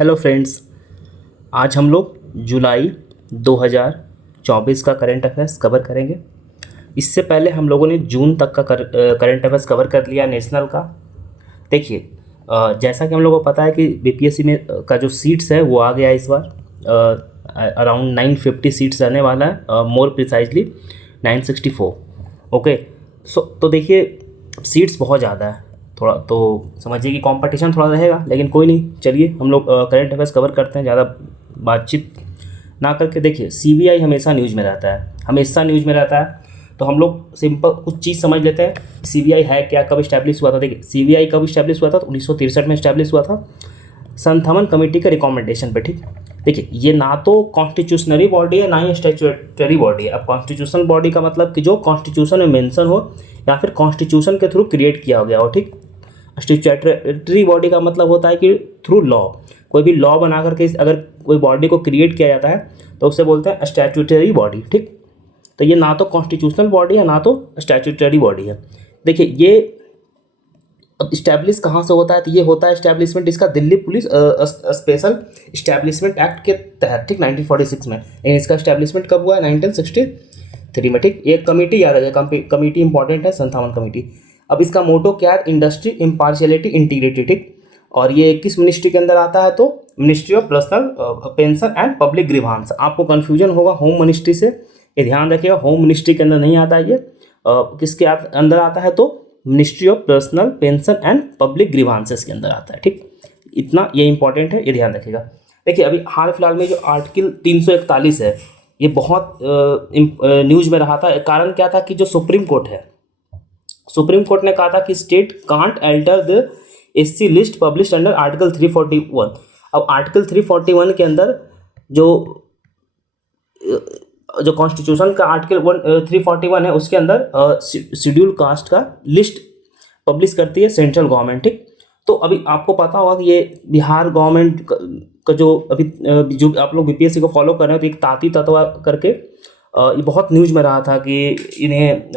Hello friends, आज हम लोग जुलाई 2024 का करंट अफेयर्स कवर करेंगे। इससे पहले हम लोगों ने जून तक का करंट अफेयर्स कवर कर लिया नेशनल का। देखिए, जैसा कि हम लोगों को पता है कि बीपीएससी में का जो सीट्स है वो आ गया इस बार अराउंड 950 सीट्स रहने वाला है, मोर प्रिसाइजली 964। ओके, तो देखिए सीट्स बहुत ज़्यादा है, थोड़ा तो समझिए कि कंपटीशन थोड़ा रहेगा, लेकिन कोई नहीं। चलिए हम लोग करंट अफेयर्स कवर करते हैं ज़्यादा बातचीत ना करके। देखिए सीबीआई हमेशा न्यूज़ में रहता है, हमेशा न्यूज़ में रहता है। तो हम लोग सिंपल कुछ चीज़ समझ लेते हैं। सीबीआई है क्या, कब इस्टेब्लिश हुआ था। देखिए सीबीआई कब इस्टेब्लिश हुआ था, तो 1963 में इस्टेब्लिश हुआ था, संथमन कमेटी के रिकमेंडेशन पे। ठीक, देखिए ये ना तो कॉन्स्टिट्यूशनरी बॉडी है ना ही स्टैट्यूटरी बॉडी है। अब कॉन्स्टिट्यूशनल बॉडी का मतलब कि जो कॉन्स्टिट्यूशन में मेंशन हो या फिर कॉन्स्टिट्यूशन के थ्रू क्रिएट किया गया हो। ठीक, स्टैट्यूटरी बॉडी का मतलब होता है कि थ्रू लॉ, कोई भी लॉ बना करके अगर कोई बॉडी को क्रिएट किया जाता है तो उसे बोलते हैं स्टैट्यूटरी बॉडी। ठीक, तो ये ना तो कॉन्स्टिट्यूशनल बॉडी है ना तो स्टैट्यूटरी बॉडी है। देखिए ये अब इस्टेब्लिश कहाँ से होता है, तो ये होता है इस्टेब्लिशमेंट इसका Delhi police special establishment act के तहत। ठीक, 1946 में। लेकिन इसका इस्टेब्लिशमेंट कब हुआ है, 1963 में। ठीक, एक कमेटी याद रखिए, कमेटी इंपॉर्टेंट है, संथावन कमेटी। अब इसका मोटो क्या है, इंडस्ट्री इम्पार्शियलिटी इंटीग्रिटी। ठीक, और ये किस मिनिस्ट्री के अंदर आता है, तो ministry of personal pension and public grievance. आपको कन्फ्यूजन होगा होम मिनिस्ट्री से, ये ध्यान रखिएगा, होम मिनिस्ट्री के अंदर नहीं आता है ये। किसके अंदर आता है, तो ministry of personal pension and public grievances के अंदर आता है। ठीक, इतना ये इंपॉर्टेंट है, ये ध्यान रखिएगा। देखिए अभी हाल फिलहाल में जो आर्टिकल 341 है ये बहुत न्यूज़ में रहा था। कारण क्या था कि जो सुप्रीम कोर्ट है, सुप्रीम कोर्ट ने कहा था कि state can't alter the SC list published under article 341। अब आर्टिकल 341 के अंदर जो कॉन्स्टिट्यूशन का आर्टिकल 341 है उसके अंदर शेड्यूल कास्ट का लिस्ट पब्लिश करती है सेंट्रल गवर्नमेंट। ठीक, तो अभी आपको पता होगा कि ये बिहार गवर्नमेंट का जो अभी जो आप लोग बीपीएससी को फॉलो कर रहे हैं, तो एक ताती तत्वा करके ये बहुत न्यूज़ में रहा था कि इन्हें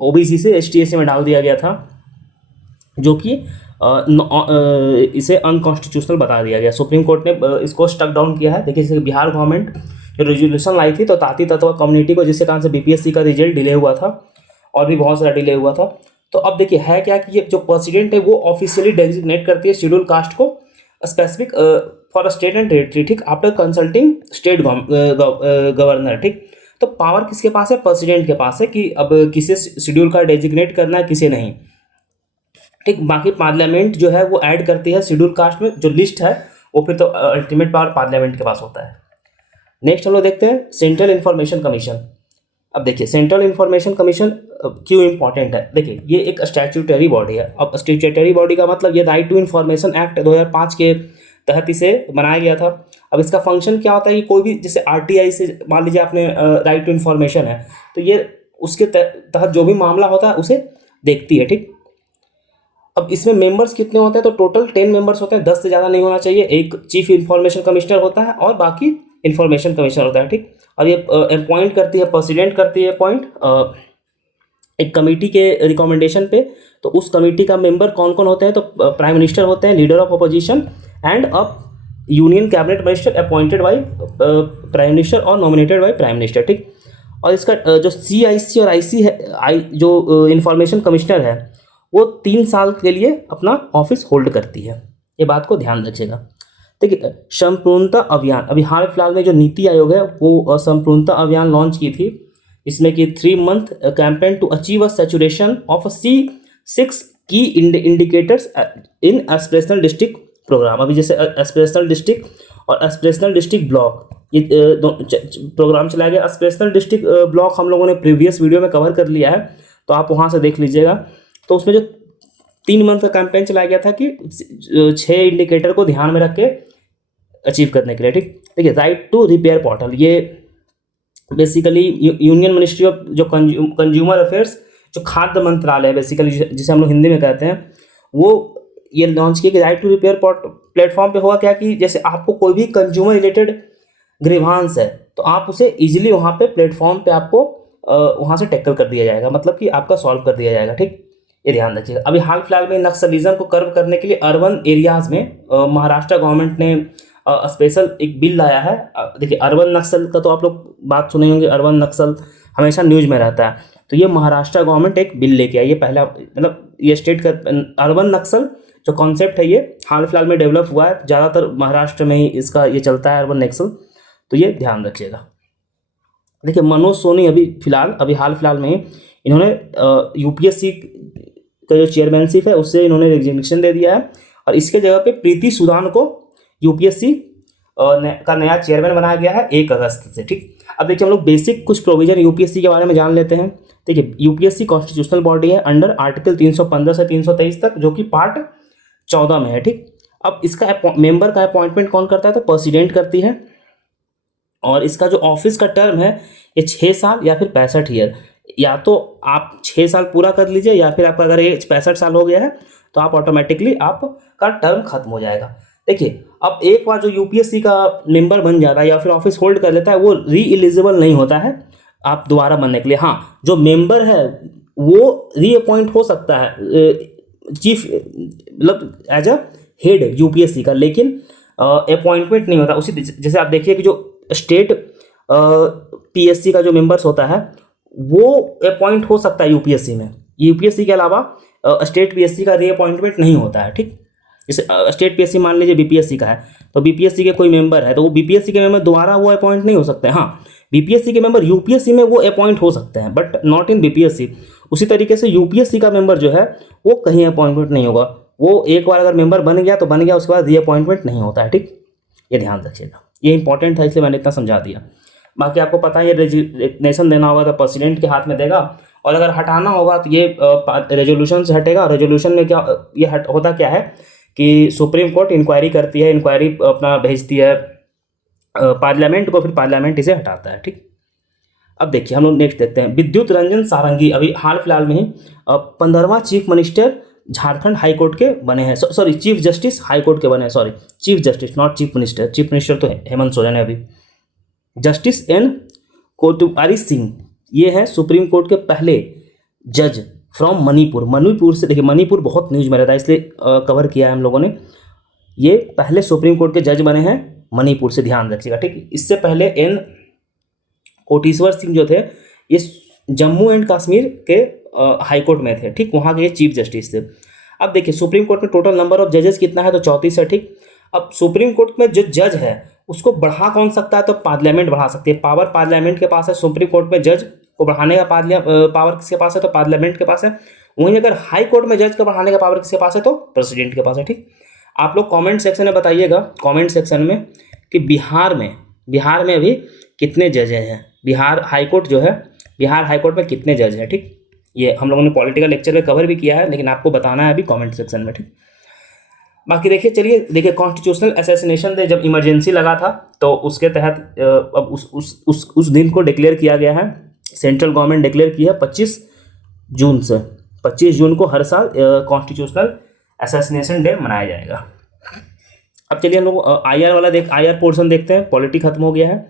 ओबीसी से एसटीएससी में डाल दिया गया था, जो कि इसे अनकॉन्स्टिट्यूशनल बता दिया गया। सुप्रीम कोर्ट ने इसको स्टक डाउन किया है। देखिए बिहार गवर्नमेंट जो रेजोल्यूशन लाई थी तो ताती तत्वा कम्युनिटी को, जिसके कारण से बीपीएससी का रिजल्ट डिले हुआ था और भी बहुत सारा डिले हुआ था। तो अब देखिए है क्या कि ये जो प्रेसिडेंट है वो ऑफिशियली डेजिग्नेट करती है शेड्यूल कास्ट को specific for state and territory. ठीक, आफ्टर कंसल्टिंग स्टेट गवर्नर। ठीक, तो पावर किसके पास है, प्रेसिडेंट के पास है कि अब किसे शेड्यूल का डेजिग्नेट करना है, किसे नहीं। ठीक, बाकी पार्लियामेंट जो है वो ऐड करती है शेड्यूल कास्ट में जो लिस्ट है, वो फिर तो अल्टीमेट पावर पार्लियामेंट के पास होता है। नेक्स्ट हम लोग देखते हैं सेंट्रल इंफॉर्मेशन कमीशन। अब देखिए सेंट्रल इंफॉर्मेशन कमीशन क्यों इंपॉर्टेंट है। देखिए ये एक स्टैट्यूटरी बॉडी है। अब स्टैट्यूटरी बॉडी का मतलब ये राइट टू इंफॉर्मेशन एक्ट 2005 के तहत इसे बनाया गया था। अब इसका फंक्शन क्या होता है कि कोई भी जैसे आरटीआई से मान लीजिए आपने राइट टू इंफॉर्मेशन है, तो ये उसके तहत जो भी मामला होता है उसे देखती है। ठीक, अब इसमें मेंबर्स कितने होते हैं, तो टोटल 10 मेंबर्स होते हैं, 10 से ज़्यादा नहीं होना चाहिए। एक चीफ इंफॉर्मेशन कमिश्नर होता है और बाकी इंफॉर्मेशन कमिश्नर होता है। ठीक, और ये अपॉइंट करती है, प्रेसिडेंट करती है अपॉइंट एक कमेटी के रिकमेंडेशन पे। तो उस कमेटी का मेंबर कौन कौन होते हैं, तो प्राइम मिनिस्टर होते हैं, leader of opposition and a union cabinet minister appointed by prime minister और नॉमिनेटेड बाय प्राइम मिनिस्टर। ठीक, और इसका जो सीआईसी और आईसी है, जो इंफॉर्मेशन कमिश्नर है वो 3 साल के लिए अपना ऑफिस होल्ड करती है। ये बात को ध्यान रखिएगा। देखिए संपूर्णता अभियान, अभी हाल फिलहाल में जो नीति आयोग है वो संपूर्णता अभियान लॉन्च की थी। इसमें कि 3 month campaign to achieve a saturation of C6 की indicators in aspirational district program. अभी जैसे एस्पिरेशनल डिस्ट्रिक्ट और एस्पिरेशनल डिस्ट्रिक्ट ब्लॉक, ये प्रोग्राम चलाया गया। एस्पिरेशनल डिस्ट्रिक्ट ब्लॉक हम लोगों ने प्रीवियस वीडियो में कवर कर लिया है, तो आप वहाँ से देख लीजिएगा। तो उसमें जो 3 मंथ का कैंपेन चलाया गया था कि 6 इंडिकेटर को ध्यान में रख के अचीव करने के लिए। ठीक, देखिए राइट टू रिपेयर पोर्टल, ये बेसिकली यूनियन मिनिस्ट्री ऑफ जो कंज्यूमर अफेयर्स, जो खाद्य मंत्रालय है बेसिकली, जिसे हम लोग हिंदी में कहते हैं, वो ये लॉन्च किया कि राइट टू रिपेयर प्लेटफॉर्म पे होगा क्या कि जैसे आपको कोई भी कंज्यूमर रिलेटेड ग्रीवांस है तो आप उसे इजीली वहाँ पे प्लेटफॉर्म पे आपको वहाँ से टैकल कर दिया जाएगा, मतलब कि आपका सॉल्व कर दिया जाएगा। ठीक, ये ध्यान रखिएगा। अभी हाल फिलहाल में नक्सलिज्म को कर्व करने के लिए अर्बन एरियाज में महाराष्ट्र गवर्नमेंट ने स्पेशल एक बिल लाया है। देखिए अर्बन नक्सल का तो आप लोग बात सुने होंगे, अर्बन नक्सल हमेशा न्यूज में रहता है। तो ये महाराष्ट्र गवर्नमेंट एक बिल लेके आई, ये पहला मतलब ये स्टेट का अर्बन नक्सल जो कॉन्सेप्ट है ये हाल फिलहाल में डेवलप हुआ है, ज़्यादातर महाराष्ट्र में ही इसका ये चलता है अर्बन नक्सल, तो ये ध्यान रखिएगा। देखिए मनोज सोनी अभी हाल फिलहाल में ही इन्होंने यूपीएससी का जो चेयरमैनशिप है उससे इन्होंने रिजिग्नेशन दे दिया है और इसके जगह पे प्रीति सुदान को यूपीएससी का नया चेयरमैन बनाया गया है 1 अगस्त से। ठीक, अब देखिए हम लोग बेसिक कुछ प्रोविजन यूपीएससी के बारे में जान लेते हैं। देखिए यूपीएससी कॉन्स्टिट्यूशनल बॉडी है अंडर आर्टिकल 315 से 323 तक, जो कि पार्ट 14 में है। ठीक, अब इसका मेंबर का अपॉइंटमेंट कौन करता है, तो प्रेसिडेंट करती है और इसका जो ऑफिस का टर्म है ये 6 साल या फिर 65 ईयर, या तो आप 6 साल पूरा कर लीजिए या फिर आपका अगर एज 65 साल हो गया है तो आप ऑटोमेटिकली आपका टर्म खत्म हो जाएगा। देखिए अब एक बार जो यूपीएससी का मेंबर बन जाता है या फिर ऑफिस होल्ड कर लेता है वो री एलिजिबल नहीं होता है आप दोबारा बनने के लिए। हाँ, जो मेंबर है वो रीअपॉइंट हो सकता है चीफ मतलब एज अ हेड यूपीएससी का, लेकिन अपॉइंटमेंट नहीं होता। उसी जैसे आप देखिए कि जो स्टेट पीएससी का जो मेंबर्स होता है वो अपॉइंट हो सकता है यूपीएससी में, यूपीएससी के अलावा स्टेट पीएससी का रीअपॉइंटमेंट नहीं होता है। ठीक, जैसे स्टेट पीएससी मान लीजिए बीपीएससी का है तो बीपीएससी के कोई मेंबर है तो वो बीपीएससी के मेंबर दोबारा वो अपॉइंट नहीं हो सकते हैं। हाँ, बीपीएससी के मेंबर यूपीएससी में वो अपॉइंट हो सकते हैं बट नॉट इन बीपीएससी। उसी तरीके से यूपीएससी का मेंबर जो है वो कहीं अपॉइंटमेंट नहीं होगा, वो एक बार अगर मेंबर बन गया तो बन गया, उसके बाद रीअपॉइंटमेंट नहीं होता है। ठीक, ये ध्यान रखिएगा, ये इंपॉर्टेंट था इसलिए मैंने इतना समझा दिया। बाकी आपको पता है ये रेजिग्नेशन देना होगा तो प्रेसिडेंट के हाथ में देगा और अगर हटाना होगा तो ये रेजोल्यूशन से हटेगा। रेजोल्यूशन में क्या ये होता क्या है कि सुप्रीम कोर्ट इंक्वायरी करती है, इंक्वायरी अपना भेजती है पार्लियामेंट को, फिर पार्लियामेंट इसे हटाता है। ठीक, अब देखिए हम लोग नेक्स्ट देखते हैं। विद्युत रंजन सारंगी अभी हाल फिलहाल में ही 15वां chief minister Jharkhand high court के बने हैं, sorry chief justice high court के बने हैं, sorry chief justice not chief minister, chief minister तो हेमंत सोरेन है अभी। जस्टिस एन कोतवाली सिंह ये हैं सुप्रीम कोर्ट के पहले जज फ्रॉम मणिपुर से। देखिए मणिपुर बहुत न्यूज में रहता है इसलिए कवर किया है हम लोगों ने। ये पहले सुप्रीम कोर्ट के जज बने हैं मणिपुर से, ध्यान रखिएगा। ठीक, इससे पहले एन कोटेश्वर सिंह जो थे ये जम्मू एंड कश्मीर के हाई कोर्ट में थे। ठीक, वहाँ के ये चीफ जस्टिस थे। अब देखिए सुप्रीम कोर्ट में टोटल नंबर ऑफ जजेस कितना है, तो 34 है। ठीक, अब सुप्रीम कोर्ट में जो जज है उसको बढ़ा कौन सकता है, तो पार्लियामेंट बढ़ा सकती है। पावर पार्लियामेंट के पास है, सुप्रीम कोर्ट में जज को बढ़ाने का पावर किसके पास है, तो पार्लियामेंट के पास है। वहीं अगर हाई कोर्ट में जज को बढ़ाने का पावर किसके पास है, तो प्रेसिडेंट के पास है। ठीक, आप लोग कमेंट सेक्शन में बताइएगा, कमेंट सेक्शन में कि बिहार में अभी कितने जज हैं, बिहार हाई कोर्ट जो है, बिहार हाई कोर्ट में कितने जज हैं। ठीक, ये हम लोगों ने पॉलिटिकल लेक्चर में कवर भी किया है लेकिन आपको बताना है अभी कमेंट सेक्शन में। ठीक, बाकी देखिए कॉन्स्टिट्यूशनल असैसिनेशन डे जब इमरजेंसी लगा था तो उसके तहत अब उस दिन को डिक्लेयर किया गया है, सेंट्रल गवर्नमेंट डिक्लेयर की है 25 जून से। 25 जून को हर साल कॉन्स्टिट्यूशनल असैसिनेशन डे मनाया जाएगा। अब चलिए हम लोग आईआर पोर्शन देखते हैं, पॉलिटी खत्म हो गया है।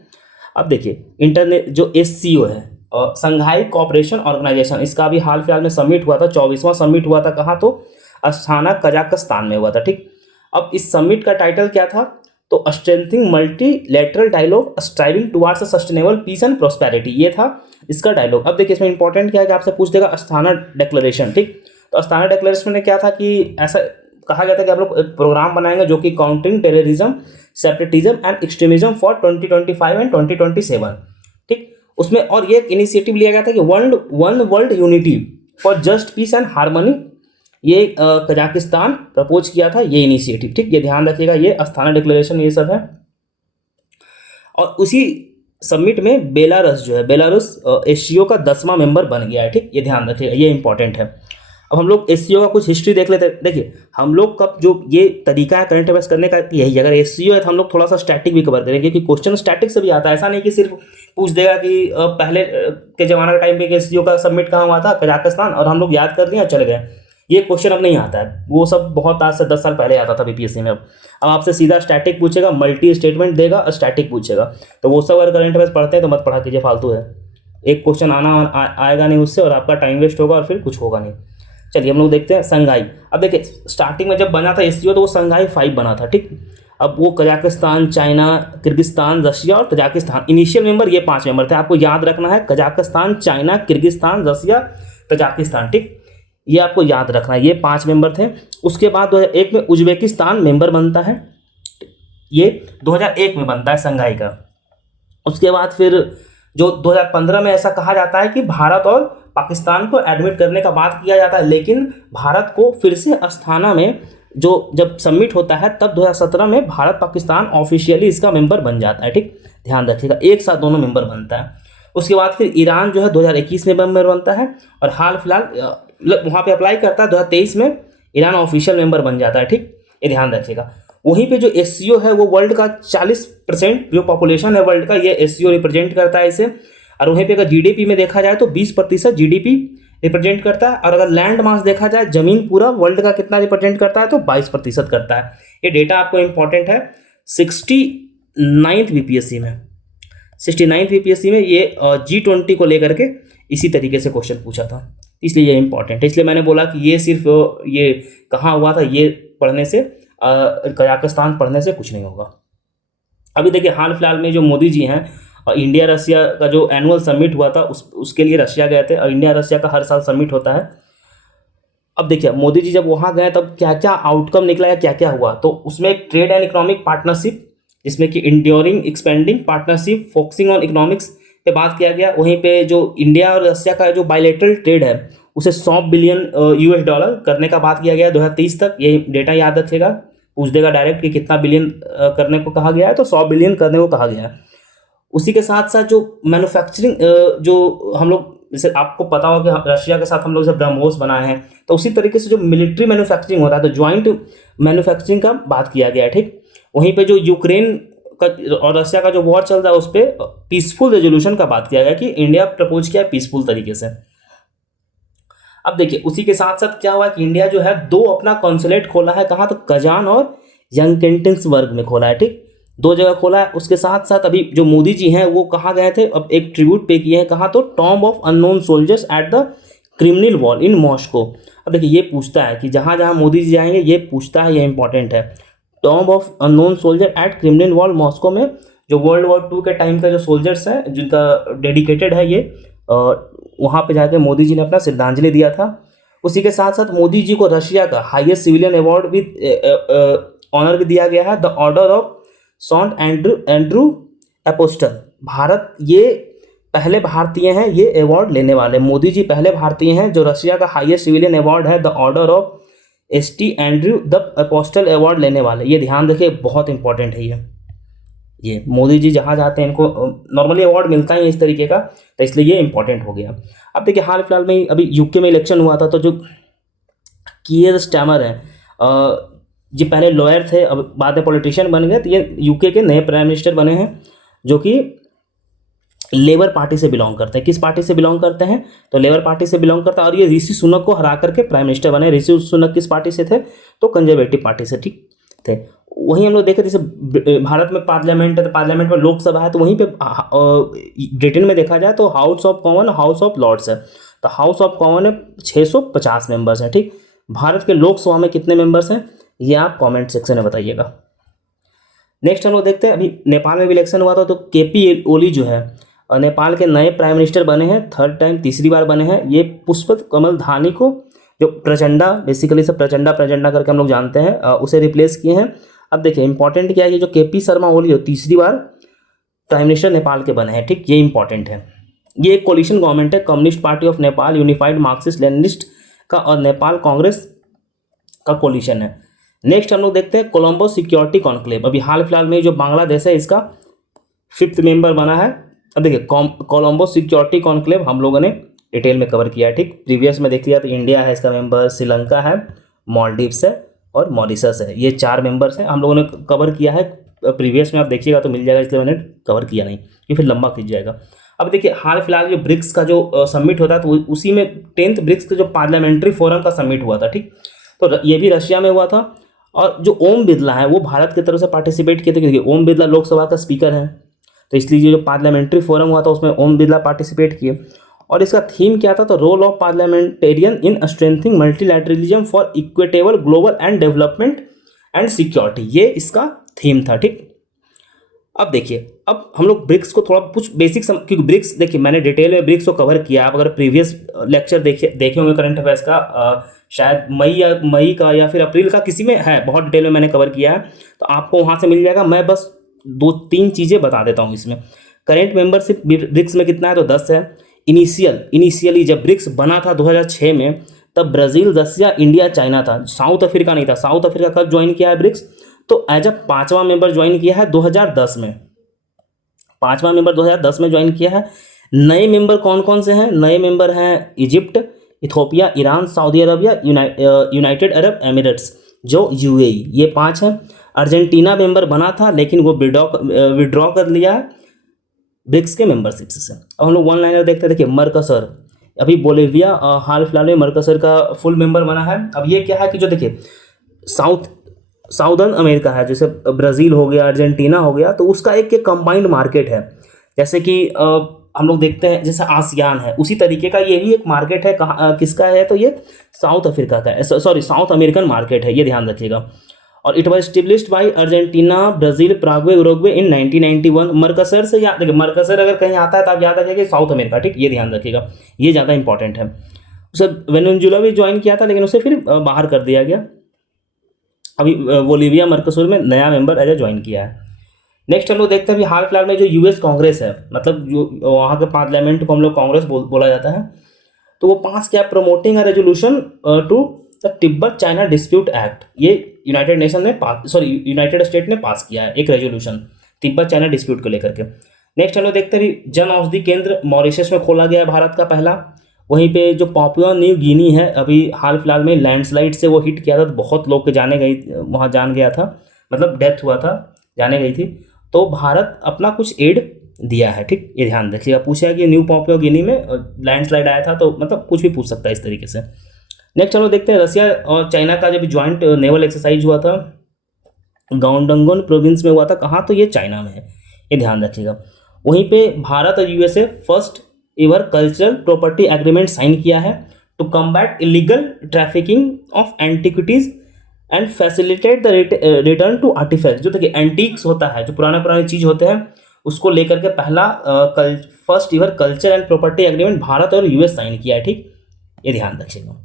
अब देखिए इंटरनेट जो SCO है संघाई कोऑपरेशन ऑर्गेनाइजेशन, इसका भी हाल फिलहाल में समिट हुआ था, 24वां समिट हुआ था। कहाँ, तो अस्थाना कजाकिस्तान में हुआ था। ठीक, अब इस समिट का टाइटल क्या था, तो strengthening multilateral dialogue striving towards a sustainable peace and prosperity, ये था इसका डायलॉग। अब देखिए इसमें इंपॉर्टेंट क्या है कि आपसे पूछ देगा अस्थाना डिक्लेरेशन। ठीक, तो अस्थाना डिक्लेरेशन में क्या था कि ऐसा कहा गया था कि आप लोग एक प्रोग्राम बनाएंगे जो कि countering terrorism, separatism and extremism for 2025 and 2027। ठीक, उसमें और ये इनिशिएटिव लिया गया था कि one world unity for just peace and harmony, ये कजाकिस्तान प्रपोज किया था ये इनिशिएटिव। ठीक, ये ध्यान रखिएगा, ये अस्थाना डिक्लेरेशन ये सब है। और उसी समिट में बेलारूस जो है, बेलारूस SCO का 10वां मेंबर बन गया है। ठीक, ये ध्यान रखिएगा, ये इंपॉर्टेंट है। अब हम लोग SCO का कुछ हिस्ट्री देख लेते हैं। देखिए हम लोग का जो ये तरीका है करंट अफेयर्स करने का यही, अगर SCO है तो हम लोग थोड़ा सा स्टैटिक भी कवर करेंगे क्योंकि क्वेश्चन स्टैटिक से भी आता है। ऐसा नहीं कि सिर्फ पूछ देगा कि पहले के ज़माना के टाइम पे SCO का सबमिट कहाँ हुआ था, कजाकिस्तान, और हम लोग याद कर दिए चले गए। ये क्वेश्चन अब नहीं आता है, वो सब बहुत आज से 10 साल पहले आता था बीपीएससी में। अब आपसे सीधा स्टैटिक पूछेगा, मल्टी स्टेटमेंट देगा, स्टैटिक पूछेगा, तो वो सब अगर करंट अफेयर्स पढ़ते हैं तो मत पढ़ा कीजिए, फालतू है। एक क्वेश्चन आएगा नहीं उससे और आपका टाइम वेस्ट होगा और फिर कुछ होगा नहीं। चलिए हम लोग देखते हैं संघाई। अब देखिए स्टार्टिंग में जब बना था एससीओ तो वो संघाई 5 बना था, ठीक। अब वो कजाकिस्तान, चाइना, किर्गिस्तान, रशिया और तजाकिस्तान, इनिशियल मेंबर ये 5 मेंबर थे। आपको याद रखना है Kazakhstan, China, Kyrgyzstan, Russia, Tajikistan, ठीक। ये आपको याद रखना है, ये 5 मेंबर थे। उसके बाद 2001 में उज्बेकिस्तान मेंबर बनता है, ये 2001 में बनता है संघाई का। उसके बाद फिर जो 2015 में ऐसा कहा जाता है कि भारत और पाकिस्तान को एडमिट करने का बात किया जाता है, लेकिन भारत को फिर से अस्थाना में जो जब सबमिट होता है तब 2017 में भारत पाकिस्तान ऑफिशियली इसका मेंबर बन जाता है, ठीक। ध्यान रखिएगा, एक साथ दोनों मेंबर बनता है। उसके बाद फिर ईरान जो है 2021 में मेंबर बनता है और हाल फिलहाल वहाँ पे अप्लाई करता है, 2023 में ईरान ऑफिशियल मेंबर बन जाता है, ठीक। ये ध्यान रखिएगा। वहीं पे जो एससीओ है वो वर्ल्ड का 40% जो पॉपुलेशन है वर्ल्ड का, ये एससीओ रिप्रेजेंट करता है इसे। और वहीं पे अगर जीडीपी में देखा जाए तो 20% जीडीपी रिप्रेजेंट करता है। और अगर लैंड मास देखा जाए, जमीन पूरा वर्ल्ड का कितना रिप्रेजेंट करता है, तो 22% करता है। ये डेटा आपको इंपॉर्टेंट है। 69th बीपीएससी में 69th बीपीएससी में ये G20 को लेकर के इसी तरीके से क्वेश्चन पूछा था, इसलिए ये इंपॉर्टेंट है। इसलिए मैंने बोला कि ये सिर्फ ये कहाँ हुआ था, ये पढ़ने से कजाकिस्तान पढ़ने से कुछ नहीं होगा। अभी देखिए हाल फिलहाल में जो मोदी जी हैं, इंडिया रशिया का जो एनुअल समिट हुआ था उसके लिए रशिया गए थे, और इंडिया रशिया का हर साल समिट होता है। अब देखिए मोदी जी जब वहाँ गए तब क्या क्या आउटकम निकला या क्या क्या हुआ, तो उसमें एक ट्रेड एंड इकोनॉमिक पार्टनरशिप जिसमें कि enduring expanding partnership focusing on economics पे बात किया गया। वहीं पे जो इंडिया और रशिया का जो बायलैटरल ट्रेड है उसे $100 बिलियन करने का बात किया गया 2030 तक। ये डेटा याद रखिएगा, पूछ देगा डायरेक्ट कि कितना बिलियन करने को कहा गया है, तो 100 बिलियन करने को कहा गया है। उसी के साथ साथ जो मैन्युफैक्चरिंग जो हम लोग, जैसे आपको पता होगा कि रशिया के साथ हम लोग जब ब्रह्मोस बनाए हैं, तो उसी तरीके से जो मिलिट्री मैन्युफैक्चरिंग होता है तो ज्वाइंट मैन्युफैक्चरिंग का बात किया गया है, ठीक। वहीं पे जो यूक्रेन का और रशिया का जो वॉर चल रहा है उस पर पीसफुल रेजोल्यूशन का बात किया गया कि इंडिया प्रपोज किया है पीसफुल तरीके से। अब देखिए उसी के साथ साथ क्या हुआ कि इंडिया जो है 2 अपना कॉन्सुलेट खोला है, कहाँ, तो कजान और यंगकेंटिन्सबर्ग में खोला है, ठीक। 2 जगह खोला है। उसके साथ साथ अभी जो मोदी जी हैं वो कहाँ गए थे, अब एक ट्रिब्यूट पे किए हैं, कहाँ, तो tomb of unknown soldiers at the criminal wall in Moscow. अब देखिए ये पूछता है कि जहाँ जहाँ मोदी जी जाएंगे ये पूछता है, ये इंपॉर्टेंट है। Tomb of unknown soldier at Kremlin wall Moscow में जो World War II के टाइम का जो सोल्जर्स हैं जिनका डेडिकेटेड है ये, वहाँ पे जाके मोदी जी ने अपना श्रद्धांजलि दिया था। उसी के साथ साथ मोदी जी को रशिया का हाईएस्ट सिविलियन अवार्ड भी ऑनर भी दिया गया है, the order of Saint Andrew Apostle. Bharat ये पहले भारतीय हैं ये अवार्ड लेने वाले, मोदी जी पहले भारतीय हैं जो रशिया का हाईएस्ट सिविलियन अवार्ड है the order of ST Andrew the apostle award लेने वाले। ये ध्यान रखिए, बहुत इंपॉर्टेंट है ये मोदी जी जहाँ जाते हैं इनको नॉर्मली अवार्ड मिलता है इस तरीके का, तो इसलिए ये इंपॉर्टेंट हो गया। अब देखिए हाल फिलहाल में अभी यूके में इलेक्शन हुआ था, तो जो कीयर स्टार्मर हैं ये पहले लॉयर थे, अब बाद में पॉलिटिशियन बन गए, तो ये यूके के नए प्राइम मिनिस्टर बने हैं जो कि लेबर पार्टी से बिलोंग करते हैं। किस पार्टी से बिलोंग करते हैं, तो लेबर पार्टी से बिलोंग करता है। और ये ऋषि सुनक को हरा करके प्राइम मिनिस्टर बने। ऋषि सुनक किस पार्टी से थे, तो कंजर्वेटिव पार्टी से, ठीक थे। वहीं हम लोग देखे जैसे भारत में पार्लियामेंट है, तो पार्लियामेंट में लोकसभा है, तो वहीं पे ब्रिटेन में देखा जाए तो house of common, house of lords है। तो हाउस ऑफ कॉमन में 650 मेंबर्स हैं, ठीक। भारत के लोकसभा में कितने मेंबर्स हैं ये आप कमेंट सेक्शन में बताइएगा। नेक्स्ट हम लोग देखते हैं, अभी नेपाल में भी इलेक्शन हुआ था, तो केपी ओली जो है नेपाल के नए प्राइम मिनिस्टर बने हैं, 3rd टाइम, तीसरी बार बने हैं। ये पुष्प कमल धानी को जो प्रचंडा, बेसिकली सब प्रचंडा करके हम लोग जानते हैं, उसे रिप्लेस किए हैं। अब देखिए इंपॉर्टेंट क्या है, ये जो केपी शर्मा ओली हो तीसरी बार प्राइम मिनिस्टर नेपाल के बने हैं, ठीक। ये इंपॉर्टेंट है। ये एक कोलिशन गवर्नमेंट है, communist party of Nepal, unified Marxist Leninist का और नेपाल कांग्रेस का कोलिशन है। नेक्स्ट हम लोग देखते हैं कोलंबो सिक्योरिटी कॉन्क्लेव। अभी हाल फिलहाल में जो बांग्लादेश है इसका 5th मेंबर बना है। अब देखिए कोलंबो सिक्योरिटी कॉन्क्लेव हम लोगों ने डिटेल में कवर किया है, ठीक। प्रीवियस में देख लिया तो इंडिया है इसका मेंबर, श्रीलंका है, मालदीव्स है और मॉरिशस है। ये 4 मेंबर्स हैं, हम लोगों ने कवर किया है प्रीवियस में, आप देखिएगा तो मिल जाएगा, इसलिए मैंने कवर किया नहीं कि फिर लंबा खींच जाएगा। अब देखिए हाल फिलहाल जो ब्रिक्स का जो समिट होता है तो उसी में 10th ब्रिक्स का जो पार्लियामेंट्री फोरम का समिट हुआ था, ठीक। तो ये भी रशिया में हुआ था। और जो ओम बिरला है वो भारत की तरफ से पार्टिसिपेट किए थे, क्योंकि ओम बिरला लोकसभा का स्पीकर हैं, तो इसलिए जो पार्लियामेंट्री फोरम हुआ था उसमें ओम बिरला पार्टिसिपेट किए। और इसका थीम क्या था, तो role of parliamentarian in strengthening multilateralism for equitable global and development and security, ये इसका थीम था। ठीक, अब देखिए, अब हम लोग ब्रिक्स को थोड़ा कुछ बेसिक क्योंकि ब्रिक्स देखिए मैंने डिटेल में ब्रिक्स को कवर किया। आप अगर प्रीवियस लेक्चर देखे होंगे करंट अफेयर्स का, शायद मई का या फिर अप्रैल का, किसी में है, बहुत डिटेल में मैंने कवर किया है, तो आपको वहाँ से मिल जाएगा। मैं बस 2-3 चीज़ें बता देता हूँ इसमें। करेंट मेंबरशिप ब्रिक्स में कितना है, तो 10 है। इनिशियली जब ब्रिक्स बना था 2006 में, तब ब्राज़ील, रसिया, इंडिया, चाइना था, साउथ अफ्रीका नहीं था। साउथ अफ्रीका कब ज्वाइन किया है ब्रिक्स, तो एज अ 5वां मेंबर ज्वाइन किया है 2010 में। 5वां मेंबर 2010 में ज्वाइन किया है। नए मेंबर कौन कौन से हैं, नए मेंबर हैं Egypt, Ethiopia, Iran, Saudi Arabia, United Arab Emirates जो यूएई, ये 5 हैं। अर्जेंटीना मेंबर बना था लेकिन वो विड्रॉ कर लिया है ब्रिक्स के मेंबरशिप से। अब हम लोग वन लाइनर देखते हैं। देखिए मर्कसर, अभी बोलिविया हाल फिलहाल में मर्कसर का फुल मेंबर बना है। अब ये क्या है कि जो देखिए साउदर्न अमेरिका है, जैसे ब्राज़ील हो गया, अर्जेंटीना हो गया, तो उसका एक कंबाइंड मार्केट है। जैसे कि हम लोग देखते हैं जैसे आसियान है, उसी तरीके का ये भी एक मार्केट है। किसका है, तो ये साउथ अफ्रीका का है, सॉरी साउथ अमेरिकन मार्केट है, ये ध्यान रखिएगा। और it was established by Argentina, Brazil, Paraguay, Uruguay in 1991। Mercosur से याद देखिए, मर्कसर अगर कहीं आता है तो आप याद रखिएगा साउथ अमेरिका। ठीक, ये ध्यान रखिएगा, ये ज़्यादा इंपॉर्टेंट है। उसे वेनेजुएला भी ज्वाइन किया था लेकिन उसे फिर बाहर कर दिया गया। अभी बोलिविया मर्कसुर में नया मेंबर एज ज्वाइन किया है। नेक्स्ट हम लोग देखते हैं अभी हाल फिलहाल में जो यूएस कांग्रेस है, मतलब जो वहाँ के पार्लियामेंट को हम लोग कांग्रेस बोला जाता है, तो वो पास किया promoting a resolution to the Tibet China dispute act. ये यूनाइटेड स्टेट ने पास किया है एक रेजोल्यूशन तिब्बत चाइना डिस्प्यूट को लेकर के। नेक्स्ट हम लोग देखते हैं जन औषधि केंद्र मॉरिशस में खोला गया है, भारत का पहला। वहीं पे जो पापुआ न्यू गिनी है, अभी हाल फिलहाल में लैंडस्लाइड से वो हिट किया था, तो बहुत लोग के वहाँ जान गया था, मतलब डेथ हुआ था, जाने गई थी, तो भारत अपना कुछ एड दिया है। ठीक, ये ध्यान रखिएगा। पूछा कि न्यू पापुआ गिनी में लैंडस्लाइड आया था, तो मतलब कुछ भी पूछ सकता है इस तरीके से। नेक्स्ट हम लोग देखते हैं रसिया और चाइना का जब ज्वाइंट नेवल एक्सरसाइज हुआ था, गाउंडंगन प्रोविंस में हुआ था, कहाँ, तो ये चाइना में है, ये ध्यान रखिएगा। वहीं पे भारत और USA first ever cultural property agreement sign किया है to combat illegal trafficking of antiquities and facilitate the return to artifacts. जो देखिए एंटीक्स होता है, जो पुराने चीज़ होते हैं, उसको लेकर के पहला first ever culture and property agreement Bharat और यूएस साइन किया है। ठीक, ये ध्यान रखिएगा।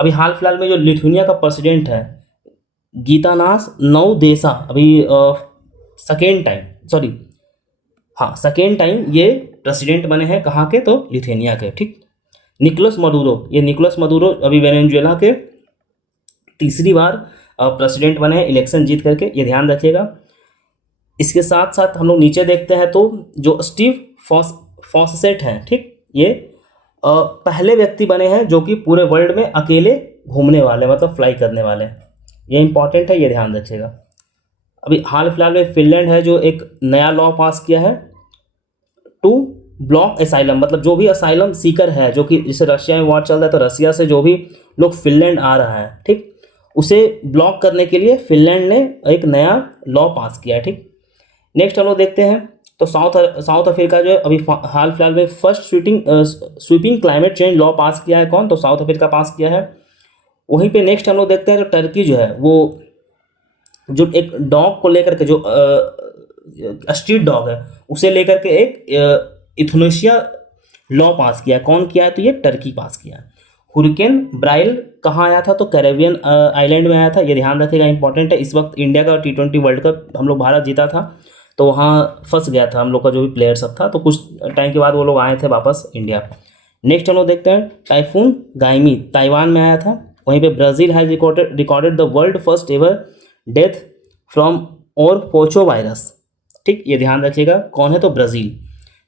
अभी हाल फिलहाल में जो लिथुनिया का प्रेसिडेंट है गीतानास नौदेसा, अभी सेकेंड टाइम ये प्रेसिडेंट बने हैं, कहाँ के, तो लिथुनिया के। ठीक, निकोलस मदुरो अभी वेनेजुएला के तीसरी बार प्रेसिडेंट बने हैं इलेक्शन जीत करके, ये ध्यान रखिएगा। इसके साथ साथ हम लोग नीचे देखते हैं तो जो स्टीव फॉसेट हैं, ठीक, ये पहले व्यक्ति बने हैं जो कि पूरे वर्ल्ड में अकेले घूमने वाले, मतलब फ्लाई करने वाले, ये इंपॉर्टेंट है, ये ध्यान रखिएगा। अभी हाल फिलहाल में फिनलैंड है जो एक नया लॉ पास किया है टू ब्लॉक असाइलम, मतलब जो भी असाइलम सीकर है, जो कि जैसे रशिया में वॉर चल रहा है, तो रशिया से जो भी लोग फिनलैंड आ रहा है, ठीक, उसे ब्लॉक करने के लिए फिनलैंड ने एक नया लॉ पास किया है। ठीक, नेक्स्ट हम लोग देखते हैं तो साउथ अफ्रीका जो है अभी हाल फिलहाल में first sweeping climate change law पास किया है, कौन, तो साउथ अफ्रीका पास किया है। वहीं पे नेक्स्ट हम लोग देखते हैं तो टर्की जो है वो जो एक डॉग को लेकर के, जो स्ट्रीट डॉग है, उसे लेकर के एक इथोनेशिया लॉ पास किया है, कौन किया है, तो ये टर्की पास किया है। हुरिकेन ब्राइल कहाँ आया था, तो कैरेबियन आइलैंड में आया था, ये ध्यान रखिएगा, इंपॉर्टेंट है। इस वक्त इंडिया का T20 वर्ल्ड कप हम लोग भारत जीता था, तो वहाँ फंस गया था हम लोग का जो भी प्लेयर सब था, तो कुछ टाइम के बाद वो लोग आए थे वापस इंडिया। नेक्स्ट हम लोग देखते हैं टाइफून गाइमी ताइवान में आया था। वहीं पे Brazil has recorded the world first ever death from और पोचो वायरस। ठीक, ये ध्यान रखिएगा, कौन है, तो ब्राज़ील।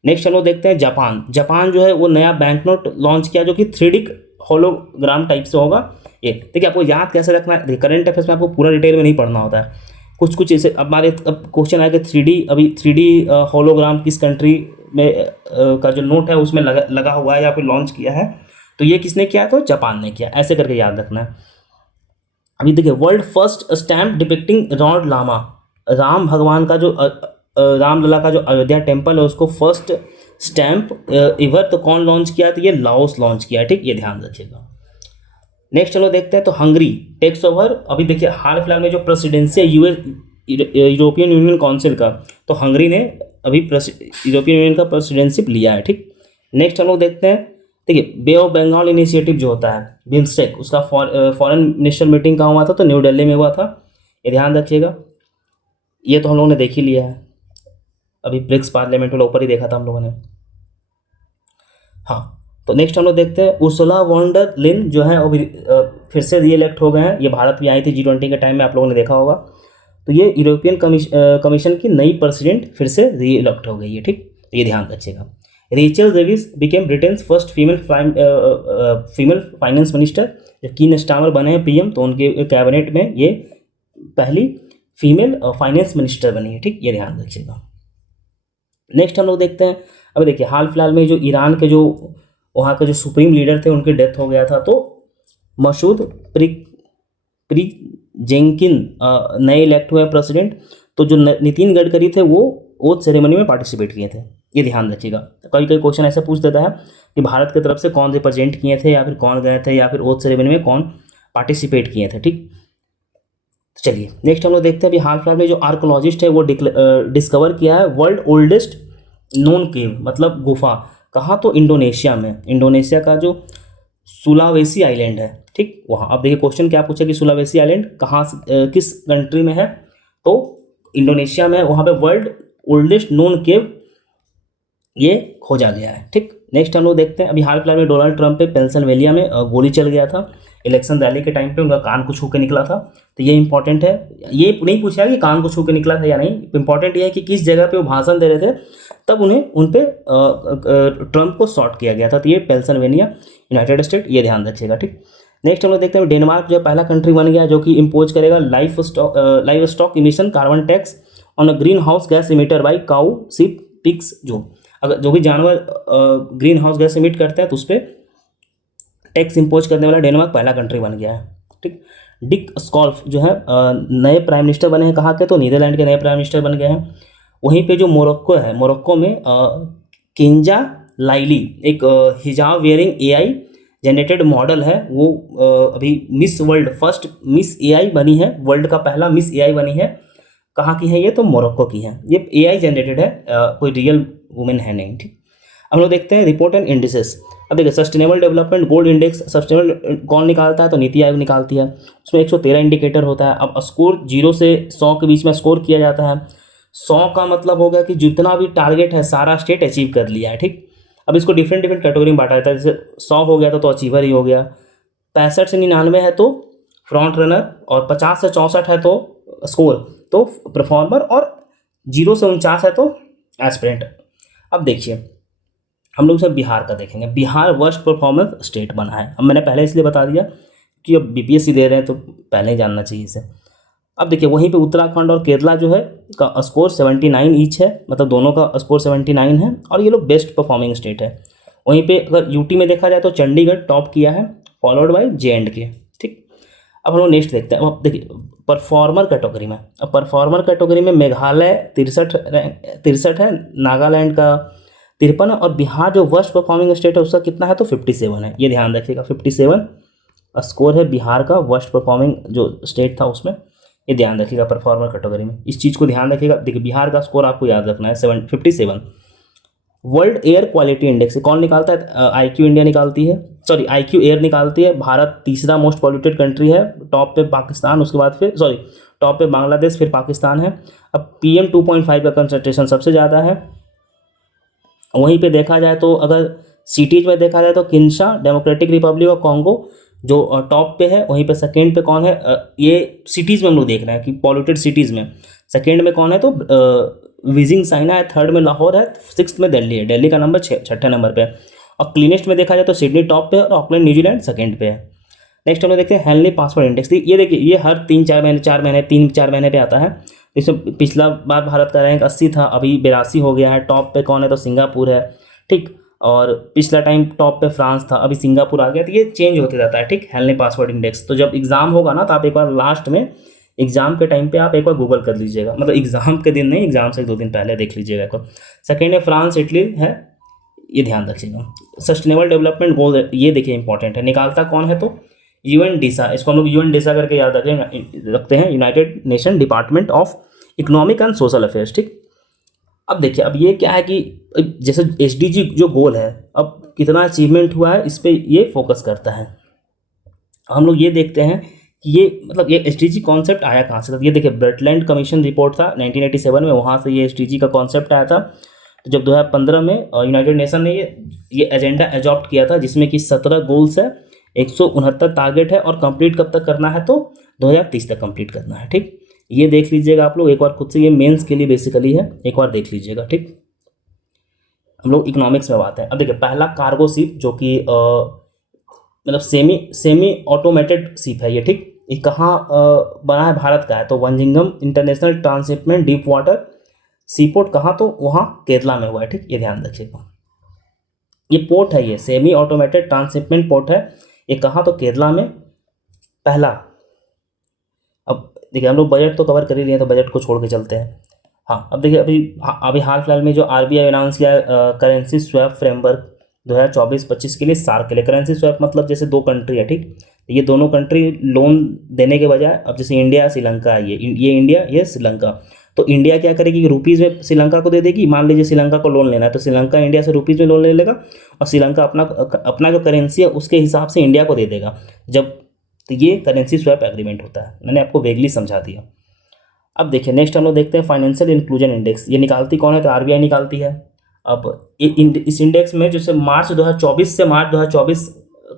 नेक्स्ट हम लोग देखते हैं जापान जो है वो नया बैंक नोट लॉन्च किया जो कि 3D होलोग्राम टाइप से होगा। ये देखिए, आपको याद कैसे रखना है, करंट अफेयर्स में आपको पूरा डिटेल में नहीं पढ़ना होता है, कुछ ऐसे हमारे अब क्वेश्चन आएगा 3D होलोग्राम किस कंट्री में का जो नोट है उसमें लगा हुआ है या फिर लॉन्च किया है, तो ये किसने किया, तो जापान ने किया, ऐसे करके याद रखना है। अभी देखिए world first stamp depicting lord Rama, Ram भगवान का जो रामलला का जो अयोध्या टेम्पल है उसको फर्स्ट स्टैम्प इवर तो कौन लॉन्च किया, तो ये लाओस लॉन्च किया, ठीक, ये ध्यान रखिएगा। नेक्स्ट चलो देखते हैं, तो हंगरी टेक्स ओवर, अभी देखिए हाल फिलहाल में जो प्रेसिडेंसी है यूएस यूरोपियन यूनियन काउंसिल का, तो हंगरी ने अभी यूरोपियन यूनियन का प्रेसिडेंसी लिया है, ठीक। नेक्स्ट हम लोग देखते हैं, देखिए बे ऑफ बंगाल इनिशिएटिव जो होता है बिम्स्टेक, उसका फॉरेन मिनिस्टर मीटिंग कहाँ हुआ था, तो न्यू दिल्ली में हुआ था, ये ध्यान रखिएगा। ये तो हम लोगों ने देख ही लिया है, अभी ब्रिक्स पार्लियामेंट वाला ऊपर ही देखा था हम लोगों ने। हाँ, तो नेक्स्ट हम लोग देखते हैं, उर्सुला वॉन डर लिन जो है अभी फिर से री इलेक्ट हो गए हैं। ये भारत भी आई थी G20 के टाइम में, आप लोगों ने देखा होगा। तो ये यूरोपियन कमीशन की नई प्रेसिडेंट फिर से री इलेक्ट हो गई है, ठीक, तो ये ध्यान रखिएगा। Rachel Reeves became Britain first female finance minister. जब कीन स्टामर बने हैं पीएम, तो उनके कैबिनेट में ये पहली फीमेल फाइनेंस मिनिस्टर बनी है, ठीक, ये ध्यान रखिएगा। नेक्स्ट हम लोग देखते हैं, अभी देखिए हाल फिलहाल में जो ईरान के जो वहाँ के जो सुप्रीम लीडर थे उनकी डेथ हो गया था, तो मसूद प्रिजेंकिन नए इलेक्ट हुए प्रेसिडेंट। तो जो नितिन गडकरी थे वो ओथ सेरेमनी में पार्टिसिपेट किए थे, ये ध्यान रखिएगा। कई कई क्वेश्चन ऐसे पूछ देता है कि भारत की तरफ से कौन रिप्रेजेंट किए थे, या फिर कौन गए थे, या फिर ओथ सेरेमनी में कौन पार्टिसिपेट किए थे, ठीक। तो चलिए नेक्स्ट हम लोग देखते हैं, अभी हाल फिलहाल में जो आर्कोलॉजिस्ट है वो डिस्कवर किया है वर्ल्ड ओल्डेस्ट नोन केव, मतलब गुफा, कहाँ, तो इंडोनेशिया में। इंडोनेशिया का जो सुलावेसी आइलैंड है, ठीक, वहाँ। अब देखिए क्वेश्चन क्या पूछा कि सुलावेसी आइलैंड कहाँ किस कंट्री में है, तो इंडोनेशिया में, वहाँ पे वर्ल्ड ओल्डेस्ट नोन केव ये खोजा गया है, ठीक। नेक्स्ट हम लोग देखते हैं, अभी हाल फिलहाल में डोनाल्ड ट्रंप पे पेंसिल्वेनिया में गोली चल गया था इलेक्शन रैली के टाइम पे, उनका कान को छू के निकला था, तो ये इंपॉर्टेंट है। ये नहीं पूछा कि कान को छू के निकला था या नहीं, इंपॉर्टेंट ये है कि किस जगह पे वो भाषण दे रहे थे तब उन्हें उन पे ट्रंप को शॉट किया गया था, तो ये पेंसिल्वेनिया यूनाइटेड स्टेट, ये ध्यान रखिएगा, ठीक। नेक्स्ट हम लोग देखते हैं, डेनमार्क जो पहला कंट्री बन गया जो कि इम्पोज करेगा life stock emission carbon tax on a green house gas emitter by cow ship pigs. जो अगर जो भी जानवर ग्रीन हाउस गैस इमिट करते हैं तो उस पर टैक्स इम्पोज करने वाला डेनमार्क पहला कंट्री बन गया है, ठीक। डिक स्कॉल्फ जो है नए प्राइम मिनिस्टर बने हैं, कहाँ के, तो नीदरलैंड के नए प्राइम मिनिस्टर बन गए हैं। वहीं पे जो मोरक्को है, मोरक्को में किंजा लाइली एक हिजाब वेयरिंग AI जनरेटेड मॉडल है, वो अभी miss world first miss AI बनी है, वर्ल्ड का पहला मिस AI बनी है। कहाँ की है ये, तो मोरक्को की है। ये AI जनरेटेड है, कोई रियल वुमेन है नहीं, ठीक। हम लोग देखते हैं रिपोर्ट एंड इंडिसेस। अब देखिए sustainable development gold index sustainable कौन निकालता है, तो नीति आयोग निकालती है। उसमें 113 इंडिकेटर होता है। अब स्कोर 0 से 100 के बीच में स्कोर किया जाता है। 100 का मतलब हो गया कि जितना भी टारगेट है सारा स्टेट अचीव कर लिया है, ठीक। अब इसको डिफरेंट डिफरेंट कैटेगरी में बांटा जाता है, जैसे 100 हो गया तो अचीवर ही हो गया, 65 से 99 है तो फ्रंट रनर, और 50 से 64 है तो स्कोर तो परफॉर्मर, और 0 से 49 है तो एस्पिरेंट। अब देखिए हम लोग सब बिहार का देखेंगे। बिहार वर्स्ट परफॉर्मेंस स्टेट बना है। अब मैंने पहले इसलिए बता दिया कि अब BPSC दे रहे हैं तो पहले ही जानना चाहिए इसे। अब देखिए वहीं पे उत्तराखंड और केरला जो है का स्कोर 79 ईच है, मतलब दोनों का स्कोर 79 है, और ये लोग बेस्ट परफॉर्मिंग स्टेट है। वहीं पे अगर यूटी में देखा जाए तो चंडीगढ़ टॉप किया है, फॉलोड बाय J&K, ठीक। अब हम लोग नेक्स्ट देखते हैं। अब देखिए परफॉर्मर कैटेगरी में, अब परफॉर्मर कैटेगरी में मेघालय 63 है, नागालैंड का 53 है, और बिहार जो वर्स्ट परफॉर्मिंग स्टेट है उसका कितना है, तो 57 है। ये ध्यान रखिएगा, 57 स्कोर है बिहार का वर्स्ट परफॉर्मिंग जो स्टेट था उसमें, ये ध्यान रखिएगा परफॉर्मर कैटेगरी में। इस चीज़ को ध्यान रखिएगा। देखिए बिहार का स्कोर आपको याद रखना है 57। वर्ल्ड एयर क्वालिटी इंडेक्स कौन निकालता है, IQ इंडिया निकालती है, सॉरी IQ एयर निकालती है। भारत तीसरा मोस्ट पॉल्यूटेड कंट्री है, टॉप पे पाकिस्तान, उसके बाद फिर टॉप पे बांग्लादेश, फिर पाकिस्तान है। अब PM 2.5 का कंसंट्रेशन सबसे ज़्यादा है। वहीं पे देखा जाए तो अगर सिटीज़ में देखा जाए तो किन्शा डेमोक्रेटिक रिपब्लिक ऑफ कॉन्गो जो टॉप पे है। वहीं पे सेकेंड पे कौन है, ये सिटीज़ में हम लोग देख रहे हैं कि पॉल्यूटेड सिटीज़ में सेकेंड में कौन है, तो बीजिंग चाइना है, थर्ड में लाहौर है, 6th में दिल्ली है। दिल्ली का नंबर 6ठे नंबर पे। और क्लीनेस्ट में देखा जाए तो सिडनी टॉप पे है, और ऑकलैंड न्यूजीलैंड सेकेंड पे है। नेक्स्ट हम लोग देखते हैं हेनली पासवर्ड इंडेक्स। ये देखिए ये हर 3-4 महीने 3-4 महीने पे आता है। इसमें पिछला बार भारत का रैंक 80 था, अभी 82 हो गया है। टॉप पे कौन है, तो सिंगापुर है, ठीक। और पिछला टाइम टॉप पे फ्रांस था, अभी सिंगापुर आ गया। तो ये चेंज होते जाता है, ठीक, हेनली पासवर्ड इंडेक्स। तो जब एग्जाम होगा ना तो आप एक बार लास्ट में एग्जाम के टाइम पे आप एक बार गूगल कर लीजिएगा, मतलब एग्जाम के दिन नहीं, एग्जाम से 2 दिन पहले देख लीजिएगा एक बार। सेकेंड है फ्रांस, इटली है, ये ध्यान रखिएगा। सस्टेनेबल डेवलपमेंट गोल ये देखिए इंपॉर्टेंट है, निकालता कौन है तो यूएनडीसा, इसको हम लोग यूएनडीसा करके याद रखते हैं, United nation department of economic and social affairs. ठीक, अब देखिए अब ये क्या है कि जैसे एसडीजी जो गोल है अब कितना अचीवमेंट हुआ है इस पर ये फोकस करता है। हम लोग ये देखते हैं कि ये मतलब ये एसडीजी कॉन्सेप्ट आया कहाँ से था। ये देखिए ब्रटलैंड कमीशन रिपोर्ट था 1987 में, वहाँ से ये एसडीजी का कॉन्सेप्ट आया था। तो जब 2015 में यूनाइटेड नेशन ने ये एजेंडा एडॉप्ट किया था, जिसमें कि 17 गोल्स है, 169 टारगेट है, और कंप्लीट कब तक करना है तो 2030 तक कंप्लीट करना है। ठीक, ये देख लीजिएगा आप लोग एक बार खुद से, ये मेंस के लिए बेसिकली है, एक बार देख लीजिएगा। ठीक, हम लोग इकोनॉमिक्स में बात है। अब देखिए पहला कार्गो शिप जो कि मतलब सेमी ऑटोमेटेड शिप है ये। ठीक, ये कहाँ बना है, भारत का है, तो Vizhinjam international transshipment deep water seaport कहाँ तो वहाँ केरला में हुआ है। ठीक, ये ध्यान रखिएगा। ये पोर्ट है, ये सेमी ऑटोमेटेड ट्रांसशिपमेंट पोर्ट है, ये कहाँ तो केरला में पहला। अब देखिए हम लोग बजट तो कवर कर ही लिए, तो बजट को छोड़ के चलते हैं। हाँ, अब देखिए अभी हाल फिलहाल में जो आरबीआई अनाउंस किया करेंसी स्वैप फ्रेमवर्क 2024-25 के लिए सार्क के लिए। करेंसी स्वैप मतलब जैसे दो कंट्री है, ठीक, ये दोनों कंट्री लोन देने के बजाय, अब जैसे इंडिया श्रीलंका है, ये इंडिया ये श्रीलंका, तो इंडिया क्या करेगी कि रुपीज़ में श्रीलंका को दे देगी। मान लीजिए श्रीलंका को लोन लेना है तो श्रीलंका इंडिया से रुपीज़ में लोन ले लेगा, और श्रीलंका अपना जो करेंसी है उसके हिसाब से इंडिया को दे देगा जब, तो ये करेंसी स्वैप एग्रीमेंट होता है। मैंने आपको वेगली समझा दिया। अब देखिए नेक्स्ट हम लोग देखते हैं फाइनेंशियल इंक्लूजन इंडेक्स। ये निकालती कौन है तो आरबीआई निकालती है। अब इस इंडेक्स में जैसे मार्च 2024 से मार्च 2024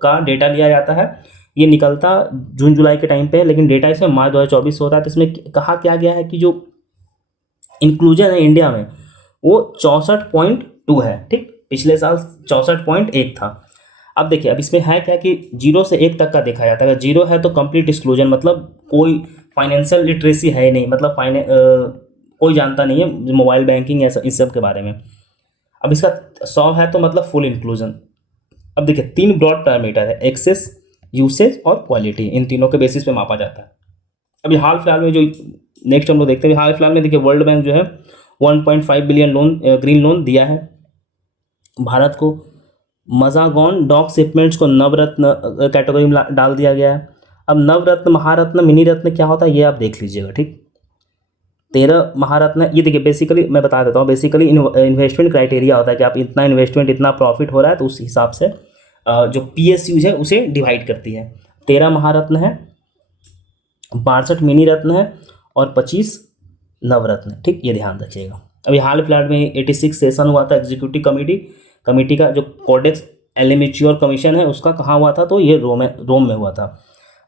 का डेटा लिया जाता है, ये निकलता जून जुलाई के टाइम पे है, लेकिन डेटा इसमें मार्च 2024 होता है। तो इसमें कहा क्या गया है कि जो इंक्लूजन है इंडिया में वो 64.2 है। ठीक, पिछले साल 64.1 था। अब देखिए अब इसमें है क्या कि 0 से 1 तक का देखा जाता है। अगर 0 है तो कंप्लीट एक्सक्लूजन, मतलब कोई फाइनेंशियल लिटरेसी है ही नहीं, मतलब कोई जानता नहीं है मोबाइल बैंकिंग ऐसा इस सब के बारे में। अब इसका 100 है तो मतलब फुल इंक्लूजन। अब देखिए 3 ब्रॉड पैरामीटर है, एक्सेस, यूसेज और क्वालिटी, इन तीनों के बेसिस पे मापा जाता है। अभी हाल फिलहाल में जो नेक्स्ट हम लोग देखते हैं, हाल फिलहाल में देखिए वर्ल्ड बैंक जो है 1.5 बिलियन लोन ग्रीन लोन दिया है भारत को। मज़ागॉन डॉक शिपमेंट्स को नवरत्न कैटेगरी में डाल दिया गया है। अब नवरत्न, महारत्न, मिनी रत्न क्या होता है ये आप देख लीजिएगा। ठीक, 13 महारत्न, ये देखिए बेसिकली मैं बता देता हूँ, बेसिकली इन्वेस्टमेंट क्राइटेरिया होता है कि आप इतना इन्वेस्टमेंट इतना प्रॉफिट हो रहा है तो उस हिसाब से जो पीएसयूज है उसे डिवाइड करती है। 13 महारत्न है, 62 मिनी रत्न है और 25 नवरत्न। ठीक, ये ध्यान रखिएगा। अभी हाल फिलहाल में 86 सेशन हुआ था एग्जीक्यूटिव कमेटी का, जो कोडेक्स एलिमेच्योर कमीशन है उसका कहाँ हुआ था तो ये रोम में हुआ था।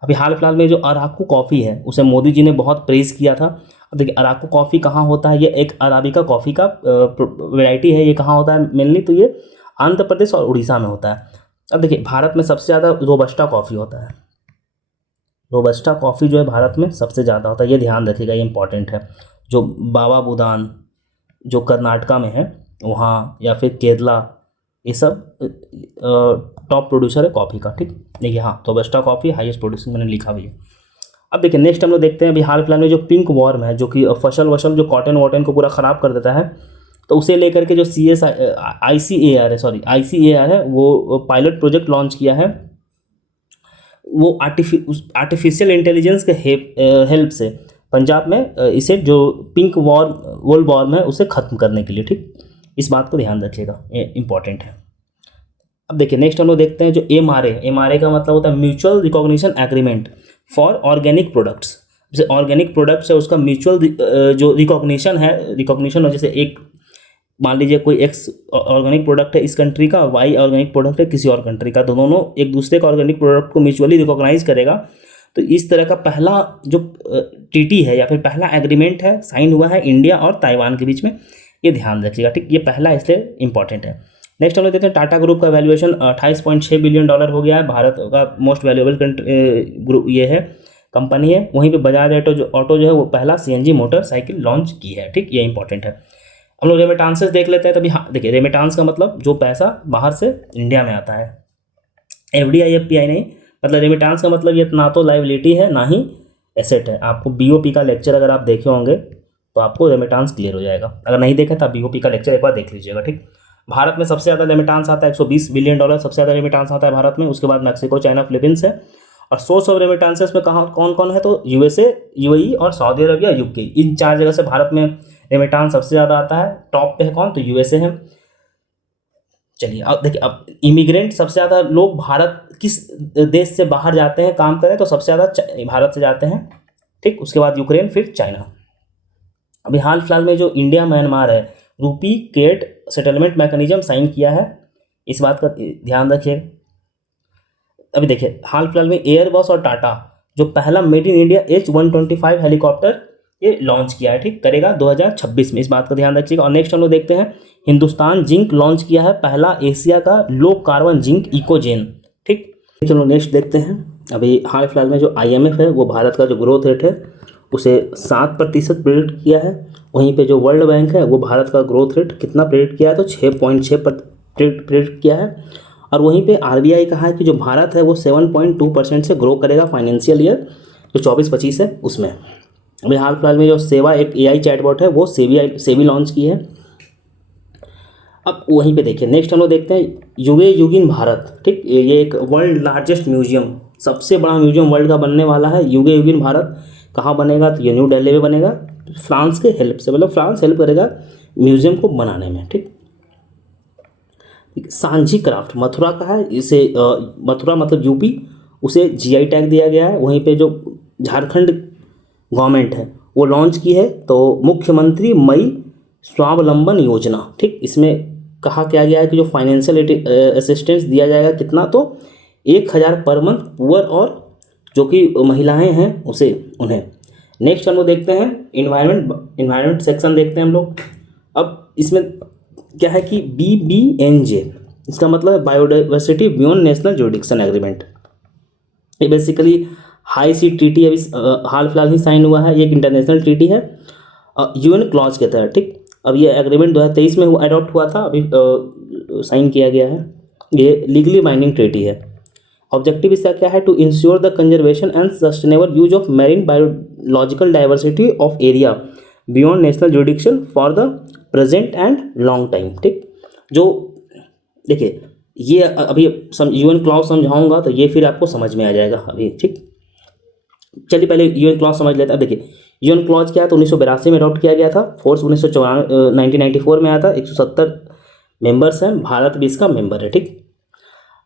अभी हाल फिलहाल में जो अराकू कॉफ़ी है उसे मोदी जी ने बहुत प्रेज़ किया था। अब देखिए अराकू कॉफ़ी कहाँ होता है, ये एक अराबिका कॉफ़ी का वैरायटी है। ये कहाँ होता है मेनली तो ये आंध्र प्रदेश और उड़ीसा में होता है। अब देखिए भारत में सबसे ज़्यादा रोबस्टा कॉफ़ी होता है, रोबस्टा कॉफ़ी जो है भारत में सबसे ज़्यादा होता है, ये ध्यान रखिएगा, ये इंपॉर्टेंट है। जो बाबा बुदान जो कर्नाटका में है वहाँ, या फिर केरला, ये सब टॉप प्रोड्यूसर है कॉफ़ी का। ठीक, देखिए हाँ रोबस्टा कॉफ़ी हाईएस्ट प्रोड्यूसिंग मैंने लिखा हुआ है। अब देखिए नेक्स्ट हम लोग देखते हैं अभी हाल फिलहाल में जो पिंक वॉर्म है, जो कि फसल जो कॉटन वॉटन को पूरा ख़राब कर देता है, तो उसे लेकर के जो ICAR है वो पायलट प्रोजेक्ट लॉन्च किया है। वो आर्टिफिशियल इंटेलिजेंस के हेल्प से पंजाब में इसे जो पिंक वॉर्म है उसे ख़त्म करने के लिए। ठीक, इस बात को ध्यान रखिएगा, ये इंपॉर्टेंट है। अब देखिए नेक्स्ट हम लोग देखते हैं जो MRA का मतलब होता है mutual recognition agreement for organic products. जैसे ऑर्गेनिक प्रोडक्ट्स है उसका म्यूचुअल जो रिकॉग्निशन हो, जैसे एक मान लीजिए कोई X ऑर्गेनिक प्रोडक्ट है इस कंट्री का, Y ऑर्गेनिक प्रोडक्ट है किसी और कंट्री का, तो दोनों एक दूसरे का ऑर्गेनिक प्रोडक्ट को म्यूचुअली रिकॉग्नाइज करेगा। तो इस तरह का पहला जो TT है या फिर पहला एग्रीमेंट है साइन हुआ है इंडिया और ताइवान के बीच में, ये ध्यान रखिएगा। ठीक, ये पहला इसलिए इंपॉर्टेंट है। नेक्स्ट हम लोग देखते हैं टाटा ग्रुप का वैल्यूएशन 28.6 बिलियन डॉलर हो गया है। भारत का मोस्ट वैल्यूएबल ग्रुप ये है, कंपनी है। वहीं पे बजाज ऑटो जो है वो पहला CNG मोटरसाइकिल लॉन्च की है। ठीक, ये इंपॉर्टेंट है। हम लोग रेमिटांसेस देख लेते हैं। तभी हाँ देखिए रेमिटांस का मतलब जो पैसा बाहर से इंडिया में आता है, FDI FPI नहीं, मतलब रेमिटांस का मतलब ये ना तो लाइबिलिटी है ना ही एसेट है। आपको BOP का लेक्चर अगर आप देखे होंगे तो आपको रेमिटांस क्लियर हो जाएगा, अगर नहीं देखे तो आप BOP का लेक्चर एक बार देख लीजिएगा। ठीक, भारत में सबसे ज़्यादा रेमिटांस आता है $120 बिलियन, सबसे ज़्यादा रेमिटांस आता है भारत में। उसके बाद मैक्सिको, चाइना, फिलीपींस है। और सोर्स ऑफ रेमिटांसेस में कहाँ कौन कौन है, तो यूएसए, यूएई और सऊदी अरबिया, यूके, इन 4 जगह से भारत में रेमिटांस सबसे ज़्यादा आता है। टॉप पे है कौन, तो यूएसए है। चलिए अब देखिए, अब इमिग्रेंट सबसे ज़्यादा लोग भारत किस देश से बाहर जाते हैं काम करें, तो सबसे ज़्यादा भारत से जाते हैं, ठीक। उसके बाद यूक्रेन, फिर चाइना। अभी हाल फिलहाल में जो इंडिया म्यांमार है, रूपी केट सेटलमेंट मैकेनिज्म साइन किया है, इस बात का ध्यान रखिए। अभी देखिए हाल फिलहाल में एयरबस और टाटा जो पहला made in India H-125 helicopter ये लॉन्च किया है, ठीक, करेगा 2026 में, इस बात का ध्यान रखिएगा। और नेक्स्ट हम लोग देखते हैं, हिंदुस्तान जिंक लॉन्च किया है पहला एशिया का लो कार्बन जिंक इकोजेन, ठीक। चलो नेक्स्ट देखते हैं। अभी हाल फिलहाल में जो IMF है वो भारत का जो ग्रोथ रेट है उसे 7% प्रेडिक्ट किया है। वहीं पे जो वर्ल्ड बैंक है वो भारत का ग्रोथ रेट कितना प्रेडिक्ट किया है, तो 6.6 प्रेडिक्ट किया है। और वहीं पे RBI कहा है कि जो भारत है वो 7.2% से ग्रो करेगा फाइनेंशियल ईयर जो 24-25 है उसमें। अभी हाल फिलहाल में जो सेवा एक AI चैटबॉट है वो सेवी लॉन्च की है। अब वहीं पे देखिए नेक्स्ट हम लोग देखते हैं युगे युगिन भारत, ठीक। ये एक वर्ल्ड लार्जेस्ट म्यूजियम, सबसे बड़ा म्यूजियम वर्ल्ड का बनने वाला है युगे युगिन भारत। कहाँ बनेगा, तो ये न्यू दिल्ली में बनेगा, फ्रांस के हेल्प से, मतलब फ्रांस हेल्प करेगा म्यूजियम को बनाने में, ठीक। सांची क्राफ्ट मथुरा का है, इसे मथुरा मतलब यूपी, उसे GI टैग दिया गया है। वहीं पे जो झारखंड गवर्नमेंट है वो लॉन्च की है, तो मुख्यमंत्री मई स्वावलंबन योजना, ठीक। इसमें कहा क्या गया है कि जो फाइनेंशियल असिस्टेंस दिया जाएगा कितना, तो 1,000 पर मंथ पुअर और जो कि महिलाएं हैं उसे उन्हें। नेक्स्ट हम लोग देखते हैं इन्वायरमेंट सेक्शन देखते हैं हम लोग। अब इसमें क्या है कि BBNJ, इसका मतलब है biodiversity beyond national jurisdiction agreement. ये बेसिकली हाई सी ट्रीटी अभी हाल फिलहाल ही साइन हुआ है, ये एक इंटरनेशनल ट्रीटी है UN क्लॉज के तहत, ठीक। अब ये एग्रीमेंट 2023 में अडॉप्ट हुआ था, अभी साइन किया गया है। ये लीगली बाइंडिंग ट्रीटी है। ऑब्जेक्टिव इसका क्या है, to ensure the conservation and sustainable use of marine biological diversity of area beyond national jurisdiction for the present and long time, ठीक। जो देखिए ये अभी UN क्लॉज समझाऊंगा तो ये फिर आपको समझ में आ जाएगा अभी, ठीक। चलिए पहले UN क्लॉज समझ लेते हैं। देखिए UN क्लॉज क्या है, तो 1982 में अडॉप्ट किया गया था, फोर्स 1994 में आया था। 170 मेंबर्स हैं, भारत भी इसका मेंबर है, ठीक।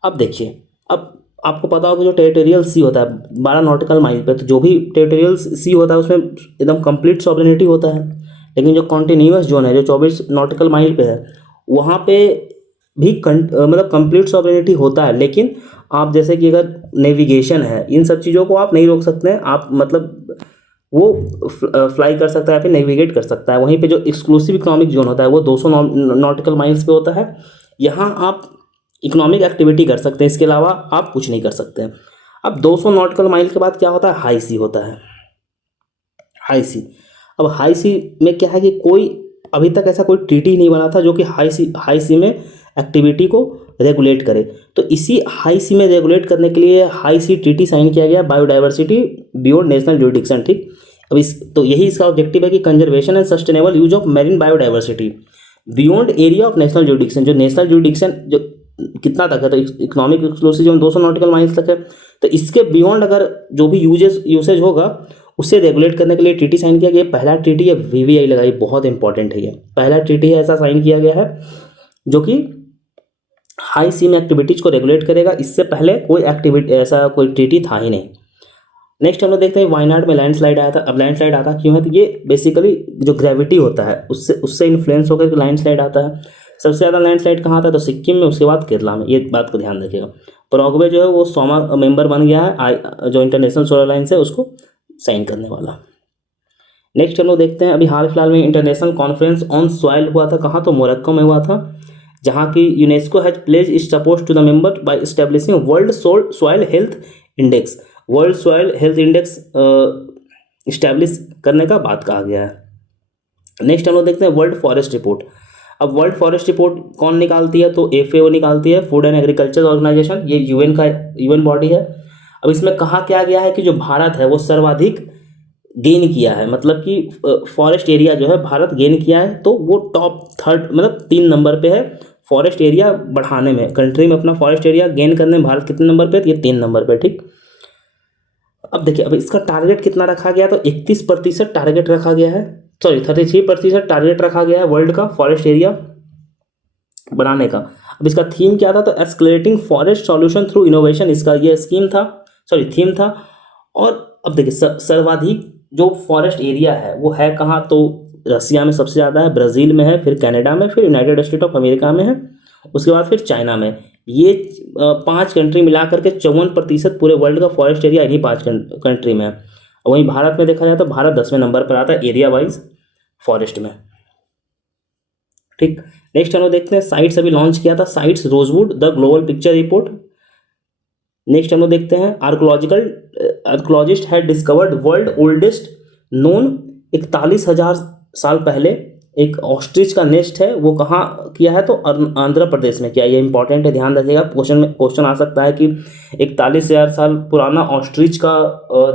अब देखिए, अब आपको पता होगा जो टेरिटोरियल सी होता है 12 नॉटिकल माइल पे, तो जो भी टेरिटोरियल सी होता है उसमें एकदम कंप्लीट सॉवरेनिटी होता है। लेकिन जो कॉन्टिन्यूअस जोन है जो 24 नॉटिकल माइल पे है वहाँ पे भी मतलब कंप्लीट सॉवरेनिटी होता है। लेकिन आप जैसे कि अगर नेविगेशन है, इन सब चीज़ों को आप नहीं रोक सकते हैं, आप मतलब वो फ्लाई कर सकता है या फिर नेविगेट कर सकता है। वहीं पे जो एक्सक्लूसिव इकोनॉमिक जोन होता है वो 200 नॉटिकल माइल्स पे होता है। यहाँ आप इकोनॉमिक एक्टिविटी कर सकते हैं, इसके अलावा आप कुछ नहीं कर सकते हैं। अब 200 नॉटिकल माइल के बाद क्या होता है, हाई सी होता है, हाई सी। अब हाई सी में क्या है कि कोई अभी तक ऐसा कोई ट्रीटी नहीं बना था जो कि हाई सी में एक्टिविटी को रेगुलेट करे। तो इसी हाई सी में रेगुलेट करने के लिए हाई सी ट्रीटी साइन किया गया, बायोडाइवर्सिटी बियॉन्ड नेशनल जुरिडिक्शन, ठीक। अब तो यही इसका ऑब्जेक्टिव है कि conservation and sustainable use of marine biodiversity beyond area of national jurisdiction. जो नेशनल जुरिडिक्शन जो कितना तक है, तो economic exclusive zone 200 nautical miles तक है, तो इसके बियॉन्ड अगर जो भी यूसेज होगा उसे रेगुलेट करने के लिए ट्रीटी साइन किया गया। पहला ट्रीटी है VVI लगाई, बहुत इंपॉर्टेंट है ये, पहला ट्रीटी है ऐसा साइन किया गया है जो कि हाई सी में एक्टिविटीज को रेगुलेट करेगा। इससे पहले कोई एक्टिविटी ऐसा कोई ट्रीटी था ही नहीं। नेक्स्ट हम लोग देखते हैं वायनाड में लैंडस्लाइड आया था। अब लैंडस्लाइड आता क्यों है, तो ये बेसिकली जो ग्रेविटी होता है उससे इन्फ्लुएंस होकर लैंडस्लाइड आता है। सबसे ज़्यादा लैंडस्लाइड कहाँ आता है, तो सिक्किम में, उसके बाद केरला में, ये बात को ध्यान रखिएगा। पराग्वे जो है वो 100वां मेंबर बन गया है जो इंटरनेशनल सोलर अलायंस है उसको साइन करने वाला। नेक्स्ट हम लोग देखते हैं, अभी हाल फिलहाल में इंटरनेशनल कॉन्फ्रेंस ऑन सॉइल हुआ था, कहाँ, तो मोरक्को में हुआ था, जहाँ की UNESCO has pledge its support to the member by establishing world soil health index. World soil health index establish करने का बात कहा गया है। नेक्स्ट हम लोग देखते हैं वर्ल्ड फॉरेस्ट रिपोर्ट। अब वर्ल्ड फॉरेस्ट रिपोर्ट कौन निकालती है, तो FAO निकालती है, फूड एंड एग्रीकल्चर ऑर्गेनाइजेशन, ये UN बॉडी है। अब इसमें कहा क्या गया है कि जो भारत है वो सर्वाधिक गेन किया है, मतलब कि फॉरेस्ट एरिया जो है भारत गेन किया है, तो वो टॉप 3 नंबर पे है फॉरेस्ट एरिया बढ़ाने में, कंट्री में अपना फॉरेस्ट एरिया गेन करने में भारत कितने नंबर पे? ये 3 नंबर पे, ठीक। अब देखिए, अब इसका टारगेट कितना रखा गया? तो 31% टारगेट रखा गया है, सॉरी 33% टारगेट रखा गया है वर्ल्ड का फॉरेस्ट एरिया बनाने का। अब इसका थीम क्या था? तो escalating forest solution through innovation, इसका ये स्कीम था, सॉरी थीम था। और अब देखिए, सर्वाधिक जो फॉरेस्ट एरिया है वो है कहाँ? तो रसिया में सबसे ज़्यादा है, ब्राज़ील में है, फिर कनाडा में, फिर यूनाइटेड स्टेट ऑफ अमेरिका में है, उसके बाद फिर चाइना में। ये 5 कंट्री मिला करके 54% पूरे वर्ल्ड का फॉरेस्ट एरिया इन्हीं 5 कंट्री में है। और वहीं भारत में देखा जाए तो भारत 10वें नंबर पर आता है एरिया वाइज फॉरेस्ट में, ठीक। नेक्स्ट हम लोग देखते हैं साइट्स अभी लॉन्च किया था, sites rosewood the global picture report. Next हम लोग देखते हैं archaeologist had discovered world oldest known 41,000 साल पहले एक ऑस्ट्रिच का नेस्ट है, वो कहाँ किया है? तो आंध्र प्रदेश में किया। ये इंपॉर्टेंट है, ध्यान रखिएगा, क्वेश्चन आ सकता है कि 41,000 साल पुराना ऑस्ट्रिच का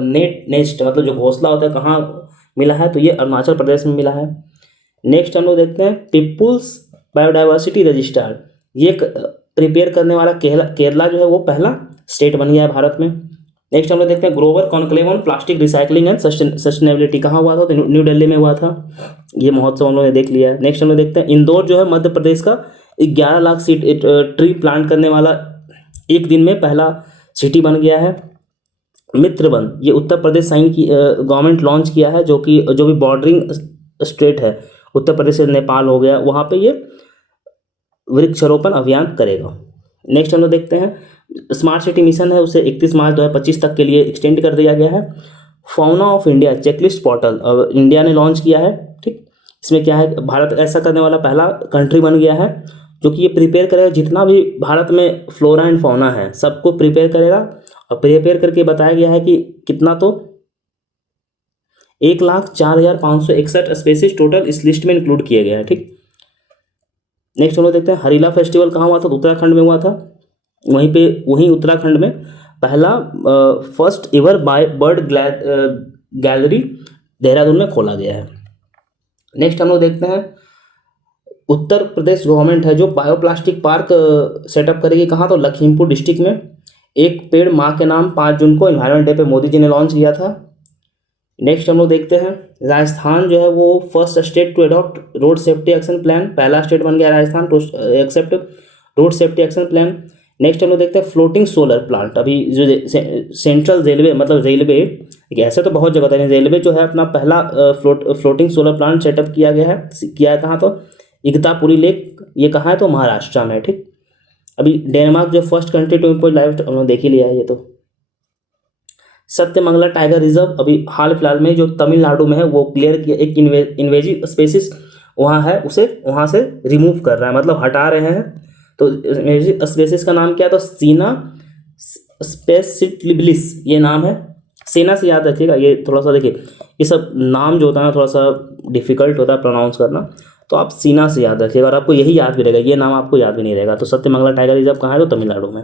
नेस्ट मतलब जो घोंसला होता है कहाँ मिला है? तो ये अरुणाचल प्रदेश में मिला है। नेक्स्ट हम लोग देखते हैं पीपुल्स बायोडाइवर्सिटी रजिस्टर, ये प्रिपेयर करने वाला केरला जो है वो पहला स्टेट बन गया है भारत में। नेक्स्ट हम लोग देखते हैं global conclave on plastic recycling and sustainability, कहाँ हुआ था? तो न्यू दिल्ली में हुआ था, ये महोत्सव हम लोगों ने देख लिया है। नेक्स्ट हम लोग देखते हैं इंदौर जो है मध्य प्रदेश का 11 लाख ट्री प्लांट करने वाला एक दिन में पहला सिटी बन गया है। मित्र वन, ये उत्तर प्रदेश साइन की गवर्नमेंट लॉन्च किया है, जो भी बॉर्डरिंग स्टेट है उत्तर प्रदेश से नेपाल हो गया, वहाँ पे ये वृक्षारोपण अभियान करेगा। नेक्स्ट हम लोग देखते हैं स्मार्ट सिटी मिशन है, उसे 31 मार्च 2025 तक के लिए एक्सटेंड कर दिया गया है। Fauna of India checklist portal अब इंडिया ने लॉन्च किया है, ठीक। इसमें क्या है? भारत ऐसा करने वाला पहला कंट्री बन गया है जो कि ये प्रिपेयर करेगा जितना भी भारत में फ्लोरा एंड फाउना है सबको प्रिपेयर करेगा, और प्रिपेयर करके बताया गया है कि कितना? तो 1,04,561 स्पेसीज टोटल इस लिस्ट में इंक्लूड किए गए हैं, ठीक। नेक्स्ट हम लोग देखते हैं हरीला फेस्टिवल कहाँ हुआ था? तो उत्तराखंड में हुआ था। वहीं उत्तराखंड में पहला first ever bird gallery Dehradun में खोला गया है। नेक्स्ट हम लोग देखते हैं उत्तर प्रदेश गवर्नमेंट है जो बायोप्लास्टिक पार्क सेटअप करेगी, कहाँ? तो लखीमपुर डिस्ट्रिक्ट में। एक पेड़ माँ के नाम 5 जून को एनवायरनमेंट डे पे मोदी जी ने लॉन्च किया था। नेक्स्ट हम लोग देखते हैं राजस्थान जो है वो first state to adopt road safety action plan, पहला स्टेट बन गया Rajasthan to accept road safety action plan. Next हम लोग देखते हैं फ्लोटिंग सोलर प्लांट, अभी जो सेंट्रल रेलवे मतलब रेलवे ऐसे तो बहुत जगह था, रेलवे जो है अपना पहला फ्लोटिंग सोलर प्लांट सेटअप किया है कहाँ? तो इगतापुरी लेक, ये कहाँ है? तो महाराष्ट्र में, ठीक। अभी डेनमार्क जो first country to impose live हम लोग देख ही लिया है ये तो। सत्यमंगला टाइगर रिजर्व अभी हाल फिलहाल में जो तमिलनाडु में है वो क्लियर किया, एक इन्वेजिव स्पेसिस वहाँ है, उसे वहाँ से रिमूव कर रहा है, मतलब हटा रहे हैं। तो इन्वेजिव स्पेसिस का नाम क्या है? तो सीना स्पेसिलिबिलिस ये नाम है, सेना से याद रखिएगा। ये थोड़ा सा देखिए, ये सब नाम जो होता है ना थोड़ा सा डिफिकल्ट होता है प्रोनाउंस करना, तो आप सीना से याद रखिएगा और आपको यही याद भी रहेगा, ये नाम आपको याद भी नहीं रहेगा। तो सत्यमंगला टाइगर रिजर्व कहाँ है? तो तमिलनाडु में।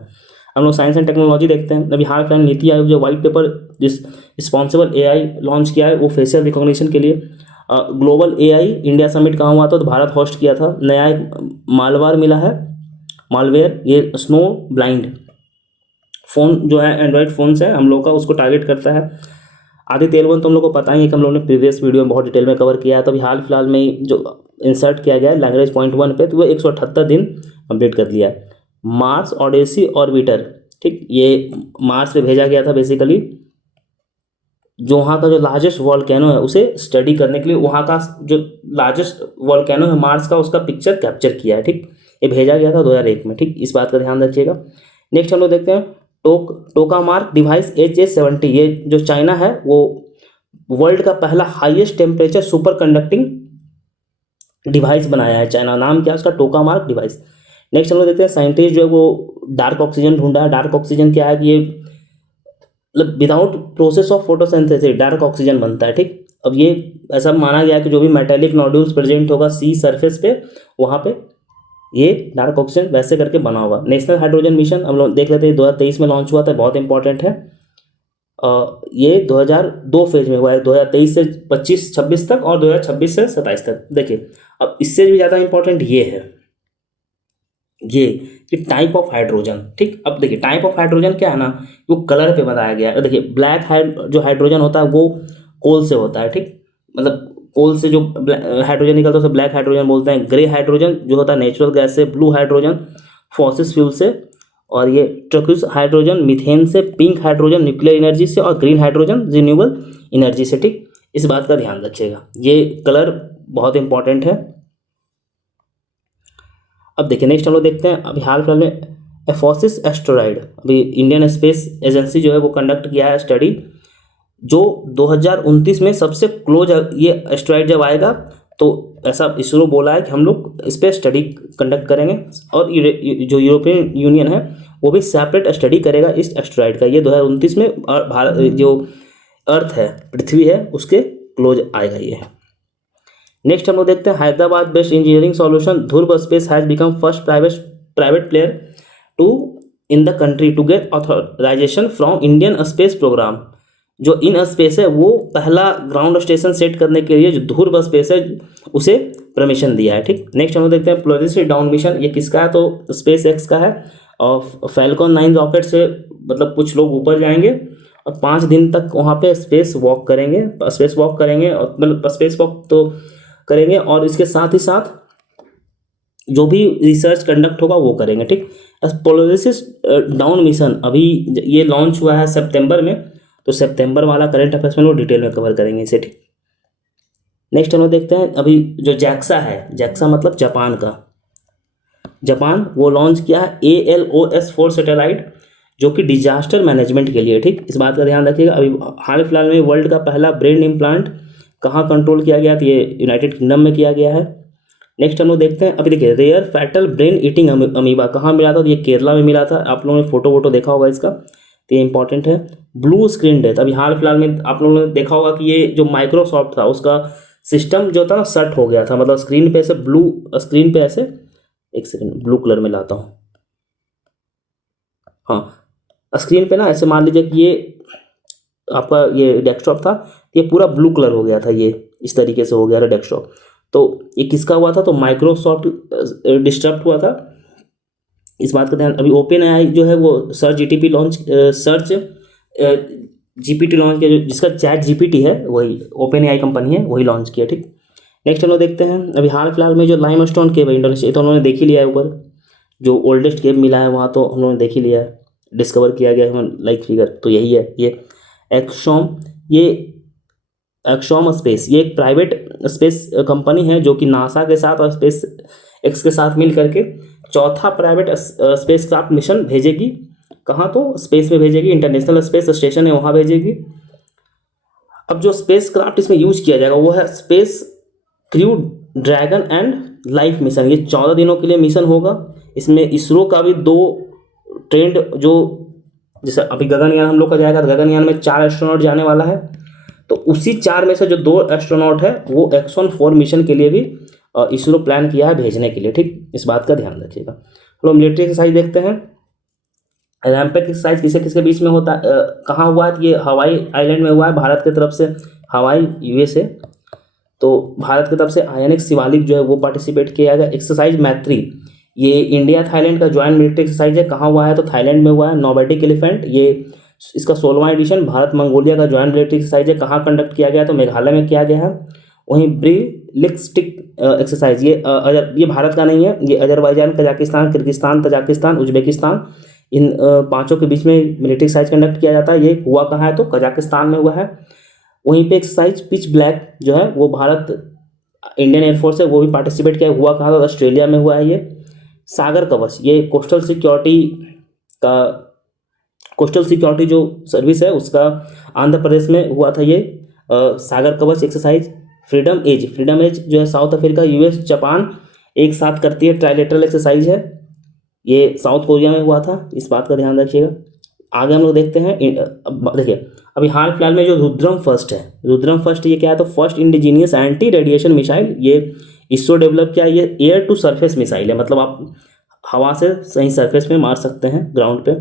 हम लोग साइंस एंड टेक्नोलॉजी देखते हैं। अभी हाल फिलहाल नीति आयोग जो white paper responsible AI launch किया है वो फेशियल रिकॉग्निशन के लिए। ग्लोबल एआई इंडिया समिट कहाँ हुआ था? तो भारत होस्ट किया था। नया एक मालवार मिला है, मालवेयर, ये स्नो ब्लाइंड फ़ोन जो है एंड्रॉयड फ़ोन्स है हम लोग का, उसको टारगेट करता है। आदित्य L1 तो हम लोग को पता ही है कि हम लोग ने प्रीवियस वीडियो में बहुत डिटेल में कवर किया है। तो अभी हाल फिलहाल में ही जो इंसर्ट किया गया है लैंग्वेज पॉइंट 1 पे, तो वो 178 दिन कंप्लीट कर लिया है। मार्स ओडेसी ऑर्बिटर, ठीक, ये मार्स पे भेजा गया था बेसिकली, जो वहाँ का जो लार्जेस्ट वॉल्केनो है उसे स्टडी करने के लिए, वहाँ का जो लार्जेस्ट वॉल्केनो है मार्स का, उसका पिक्चर कैप्चर किया है, ठीक। ये भेजा गया था 2001 में, ठीक, इस बात का ध्यान रखिएगा। नेक्स्ट हम लोग देखते हैं टोकामार्क डिवाइस HS70, ये जो चाइना है वो वर्ल्ड का पहला highest temperature super conducting device बनाया है चाइना, नाम क्या है उसका? टोकामार्क डिवाइस। नेक्स्ट हम लोग देखते हैं साइंटिस्ट जो है वो डार्क ऑक्सीजन ढूंढा है। डार्क ऑक्सीजन क्या है कि ये मतलब without process of photosynthesis dark oxygen बनता है, ठीक। अब ये ऐसा माना गया है कि जो भी मेटेलिक नोड्यूल्स प्रेजेंट होगा सी सरफेस पे, वहाँ पे ये डार्क ऑक्सीजन वैसे करके बना होगा। नेशनल हाइड्रोजन मिशन हम लोग देख लेते हैं, 2023 में लॉन्च हुआ था, बहुत इंपॉर्टेंट है। ये 2002 फेज में हुआ है, 2023 से 25-26 तक और 2026 से 27 तक। देखिए अब इससे भी ज़्यादा इंपॉर्टेंट ये है, ये कि टाइप ऑफ हाइड्रोजन, ठीक। अब देखिए टाइप ऑफ हाइड्रोजन क्या है ना, वो कलर पे बताया गया है। देखिए ब्लैक जो हाइड्रोजन होता है वो कोल से होता है, ठीक। मतलब कोल से जो हाइड्रोजन निकलता है उसे ब्लैक हाइड्रोजन बोलते हैं। ग्रे हाइड्रोजन जो होता है नेचुरल गैस से। ब्लू हाइड्रोजन फॉसिल फ्यूल से। और ये टर्क्यूस हाइड्रोजन मीथेन से। पिंक हाइड्रोजन न्यूक्लियर एनर्जी से। और ग्रीन हाइड्रोजन रिन्यूएबल एनर्जी से, ठीक। इस बात का ध्यान रखिएगा, ये कलर बहुत इंपॉर्टेंट है। अब देखिए नेक्स्ट हम लोग देखते हैं, अभी हाल फिलहाल में एफोसिस एस्टेरॉइड, अभी इंडियन स्पेस एजेंसी जो है वो कंडक्ट किया है स्टडी, जो 2029 में सबसे क्लोज ये एस्टेरॉइड जब आएगा तो ऐसा इसरो बोला है कि हम लोग इस पर स्टडी कंडक्ट करेंगे। और जो यूरोपियन यूनियन है वो भी सेपरेट स्टडी करेगा इस एस्टेरॉइड का। ये 2029 में भारत जो अर्थ है, पृथ्वी है, उसके क्लोज आएगा ये। नेक्स्ट हम लोग देखते हैं Hyderabad based engineering solution Dhruv space has become first private player to in the country to get authorization from Indian space program. जो इन स्पेस है वो पहला ग्राउंड स्टेशन सेट करने के लिए जो ध्रुव स्पेस है उसे परमिशन दिया है, ठीक। नेक्स्ट हम लोग देखते हैं प्लोरिस डाउन मिशन, ये किसका है तो स्पेस एक्स का है। और फैल्कॉन 9 रॉकेट से मतलब कुछ लोग ऊपर जाएंगे और 5 दिन तक वहाँ पे स्पेस वॉक करेंगे और मतलब स्पेस वॉक तो करेंगे और इसके साथ ही साथ जो भी रिसर्च कंडक्ट होगा वो करेंगे, ठीक। पोलरिस डाउन मिशन अभी ये लॉन्च हुआ है सितंबर में, तो सितंबर वाला करंट अफेयर्स में लोग डिटेल में कवर करेंगे इसे, ठीक। नेक्स्ट हम लोग देखते हैं अभी जो जैक्सा है, जैक्सा मतलब जापान का, जापान वो लॉन्च किया है ALOS-4 सैटेलाइट जो कि डिजास्टर मैनेजमेंट के लिए, ठीक। इस बात का ध्यान रखिएगा। अभी हाल फिलहाल में वर्ल्ड का पहला ब्रेन इम्प्लांट कहाँ कंट्रोल किया गया, तो ये यूनाइटेड किंगडम में किया गया है। नेक्स्ट हम लोग देखते हैं, अभी देखिए rare fatal brain eating amoeba कहाँ मिला था, तो ये केरला में मिला था। आप लोगों ने फोटो देखा होगा इसका, तो ये इंपॉर्टेंट है। ब्लू स्क्रीन डेथ, अभी हाल फिलहाल में आप लोगों ने देखा होगा कि ये जो माइक्रोसॉफ्ट था उसका सिस्टम जो था सट हो गया था, मतलब स्क्रीन पे ऐसे ब्लू, स्क्रीन पे ऐसे, एक सेकंड ब्लू कलर में लाता हूँ, हाँ स्क्रीन पे ना ऐसे मान लीजिए कि ये आपका ये डेस्कटॉप था, ये पूरा ब्लू कलर हो गया था, ये इस तरीके से हो गया था डेस्कटॉप। तो ये किसका हुआ था, तो माइक्रोसॉफ्ट डिस्टर्ब हुआ था, इस बात का ध्यान। अभी ओपन एआई जो है वो सर्च जीपीटी लॉन्च किया, जिसका चैट जीपीटी है वही ओपन एआई कंपनी है, वही लॉन्च किया, ठीक। नेक्स्ट हम लोग देखते हैं अभी हाल फिलहाल में जो लाइम स्टोन केव है इंडोनेशिया, तो उन्होंने देख ही लिया है, ऊपर जो ओल्डेस्ट केव मिला है वहाँ तो उन्होंने देख ही लिया है, डिस्कवर किया गया ह्यूमन लाइक फिगर, तो यही है ये एक्सॉम। ये एक्सॉम स्पेस ये एक प्राइवेट स्पेस कंपनी है जो कि नासा के साथ और स्पेस एक्स के साथ मिल करके चौथा प्राइवेट स्पेस क्राफ्ट मिशन भेजेगी। कहाँ, तो स्पेस में भेजेगी, इंटरनेशनल स्पेस स्टेशन है वहाँ भेजेगी। अब जो स्पेस क्राफ्ट इसमें यूज किया जाएगा वो है space crew dragon and life mission. ये 14 दिनों के लिए मिशन होगा। इसमें इसरो का भी 2 ट्रेंड जो, जैसे अभी गगनयान हम लोग का जाएगा, तो गगनयान में 4 एस्ट्रोनॉट जाने वाला है, तो उसी 4 में से जो 2 एस्ट्रोनॉट है वो एक्सॉन 4 मिशन के लिए भी इसरो प्लान किया है भेजने के लिए, ठीक। इस बात का ध्यान रखिएगा। हम लोग मिलिट्री एक्सरसाइज देखते हैं। रैम्पेक एक्सरसाइज किसे किसके बीच में होता है, कहाँ हुआ है, ये हवाई आइलैंड में हुआ है, भारत की तरफ से, हवाई USA। तो भारत की तरफ से INX शिवालिक जो है वो पार्टिसिपेट किया गया। एक्सरसाइज मैत्री ये इंडिया थाईलैंड का ज्वाइंट मिलिट्री एक्सरसाइज है, कहाँ हुआ है तो थाईलैंड में हुआ है। नोबैटिक एलिफेंट ये इसका 16वां एडिशन भारत मंगोलिया का ज्वाइंट मिलिट्री एक्सरसाइज है, कहाँ कंडक्ट किया गया तो मेघालय में किया गया है। वहीं ब्रीलिक्सटिक एक्सरसाइज ये भारत का नहीं है, ये Azerbaijan, Kazakhstan, Kyrgyzstan, Tajikistan, Uzbekistan, इन 5 के बीच में मिलिट्री एक्सरसाइज कंडक्ट किया जाता है। ये हुआ कहाँ है तो कजाकिस्तान में हुआ है। वहीं पे एक्सरसाइज पिच ब्लैक जो है वो भारत इंडियन एयरफोर्स है वो भी पार्टिसिपेट किया, हुआ कहाँ तो ऑस्ट्रेलिया में हुआ है। ये सागर कवच ये कोस्टल सिक्योरिटी जो सर्विस है उसका आंध्र प्रदेश में हुआ था। ये सागर कवच एक्सरसाइज। फ्रीडम एज जो है साउथ अफ्रीका, US, जापान एक साथ करती है, ट्राइलेटरल एक्सरसाइज है, ये साउथ कोरिया में हुआ था, इस बात का ध्यान रखिएगा। आगे हम लोग देखते हैं, देखिए अभी हाल फिलहाल में जो रुद्रम फर्स्ट ये क्या है तो first indigenous anti radiation missile, ये इसरो डेवलप किया है। ये एयर टू सरफेस मिसाइल है, मतलब आप हवा से सही सरफेस में मार सकते हैं, ग्राउंड पे।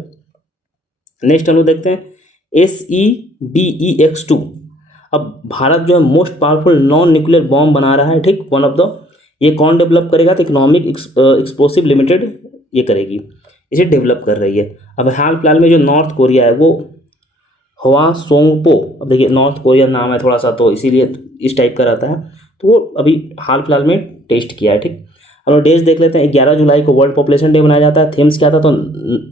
नेक्स्ट हम लोग देखते हैं SEBEX-2। अब भारत जो है most powerful non nuclear bomb बना रहा है, ठीक, वन ऑफ द ये कौन डेवलप करेगा? तो इकोनॉमिक एक्सप्लोसिव लिमिटेड ये करेगी, इसे डेवलप कर रही है। अब हाल फिलहाल में जो नॉर्थ कोरिया है वो हवासोंगपो, अब देखिए नॉर्थ कोरिया नाम है थोड़ा सा तो इसीलिए इस टाइप का रहता है, तो वो अभी हाल फिलहाल में टेस्ट किया है। ठीक, हम लोग डेज देख लेते हैं। 11 जुलाई को वर्ल्ड पॉपुलेशन डे मनाया जाता है। थीम्स क्या था? तो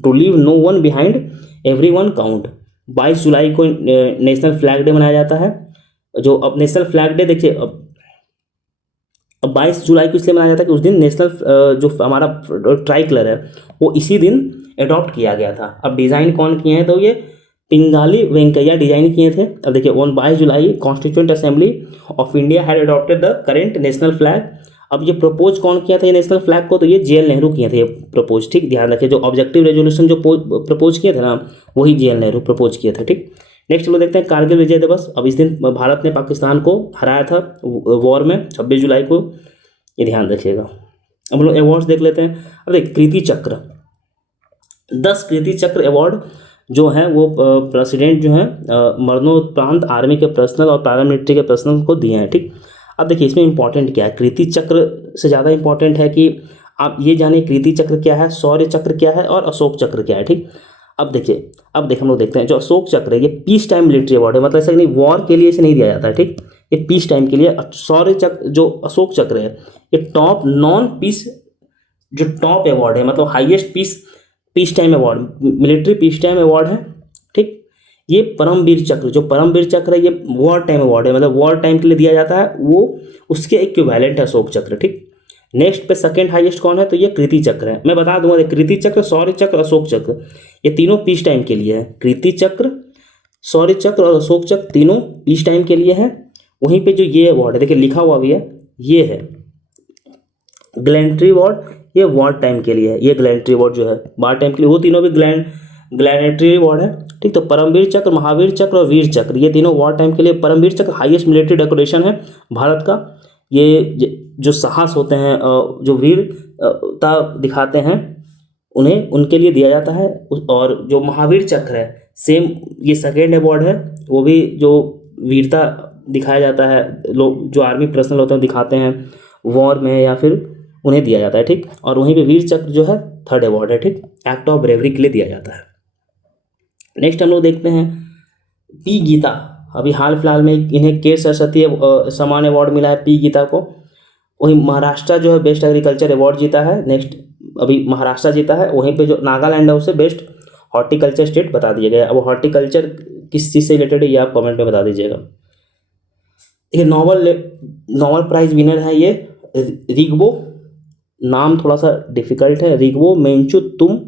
to leave no one behind every one count. 22 जुलाई को नेशनल फ्लैग डे मनाया जाता है। जो अब नेशनल फ्लैग डे देखिए, अब 22 जुलाई को इसलिए मनाया जाता है कि उस दिन नेशनल जो हमारा ट्राई कलर है वो इसी दिन अडॉप्ट किया गया था। अब डिज़ाइन कौन किए हैं? तो ये पिंगाली वेंकैया डिजाइन किए थे। अब देखिए on 22 July constituent assembly of India had adopted the current national flag. अब ये प्रपोज कौन किया था ये नेशनल फ्लैग को? तो ये JL नेहरू किए थे ये प्रपोज। ठीक, ध्यान रखिए, जो ऑब्जेक्टिव रेजोल्यूशन जो प्रपोज किए थे ना वही JL नेहरू प्रपोज किए थे। ठीक, नेक्स्ट लोग देखते हैं कारगिल विजय दिवस। अब इस दिन भारत ने पाकिस्तान को हराया था वॉर में 26 जुलाई को, ये ध्यान रखिएगा। अब हम लोग अवार्ड्स देख लेते हैं। अब देख कीर्ति चक्र, 10 कीर्ति चक्र अवार्ड जो है वो प्रेसिडेंट जो है मरणोपरांत आर्मी के पर्सनल और पैरामिलिट्री के पर्सनल को दिए हैं। ठीक, अब देखिए इसमें इंपॉर्टेंट क्या है? कीर्ति चक्र से ज़्यादा इंपॉर्टेंट है कि आप ये जानिए कीर्ति चक्र क्या है, शौर्य चक्र क्या है और अशोक चक्र क्या है। ठीक, अब देखिए हम लोग देखते हैं। जो अशोक चक्र है ये पीस टाइम मिलिट्री अवार्ड है, मतलब ऐसा नहीं वॉर के लिए इसे नहीं दिया जाता है। ठीक, ये पीस टाइम के लिए। शौर्य चक्र जो अशोक चक्र है ये टॉप नॉन पीस जो टॉप अवार्ड है, मतलब highest peace time award, military peace time award है। ठीक, ये परमवीर चक्र, जो परमवीर चक्र है ये वॉर टाइम अवार्ड है, मतलब वॉर टाइम के लिए दिया जाता है, वो उसके इक्विवेलेंट है अशोक चक्र। ठीक, नेक्स्ट पे सेकंड हाईएस्ट कौन है? तो ये कीर्ति चक्र है। मैं बता दूंगा, कीर्ति चक्र, शौर्य चक्र, अशोक चक्र, ये तीनों पीस टाइम के लिए है। कीर्ति चक्र, शौर्य चक्र और अशोक चक्र तीनों पीस टाइम के लिए है। वहीं पे जो ये अवार्ड है देखिए लिखा हुआ भी है, ये है ग्लैंट्री अवार्ड, ये वॉर टाइम के लिए है। ये ग्लैंट्री अवार्ड जो है वॉर टाइम के लिए, वो तीनों भी ग्लैंट्री अवार्ड है। ठीक, तो परमवीर चक्र, महावीर चक्र और वीर चक्र ये तीनों वॉर टाइम के लिए। परमवीर चक्र हाईएस्ट मिलिट्री डेकोरेशन है भारत का। ये जो साहस होते हैं, जो वीरता दिखाते हैं, उन्हें उनके लिए दिया जाता है। और जो महावीर चक्र है सेम ये सेकेंड अवार्ड है, वो भी जो वीरता दिखाया जाता है, लोग जो आर्मी पर्सनल होते हैं दिखाते हैं वॉर में या फिर उन्हें दिया जाता है। ठीक, और वहीं पे वीर चक्र जो है थर्ड अवार्ड है। ठीक, एक्ट ऑफ ब्रेवरी के लिए दिया जाता है। नेक्स्ट हम लोग देखते हैं पी गीता। अभी हाल फिलहाल में इन्हें के सरस्वती सम्मान अवार्ड मिला है पी गीता को। वहीं महाराष्ट्र जो है बेस्ट एग्रीकल्चर अवार्ड जीता है। नेक्स्ट अभी महाराष्ट्र जीता है। वहीं पे जो नागालैंड है उसे बेस्ट हॉर्टिकल्चर स्टेट बता दिया गया है। अब हॉर्टिकल्चर किस चीज़ से रिलेटेड है ये आप कमेंट में बता दीजिएगा। ये नोबेल प्राइज विनर है ये रिग्बो, नाम थोड़ा सा डिफिकल्ट है, रिग्बो मेंचुतुम।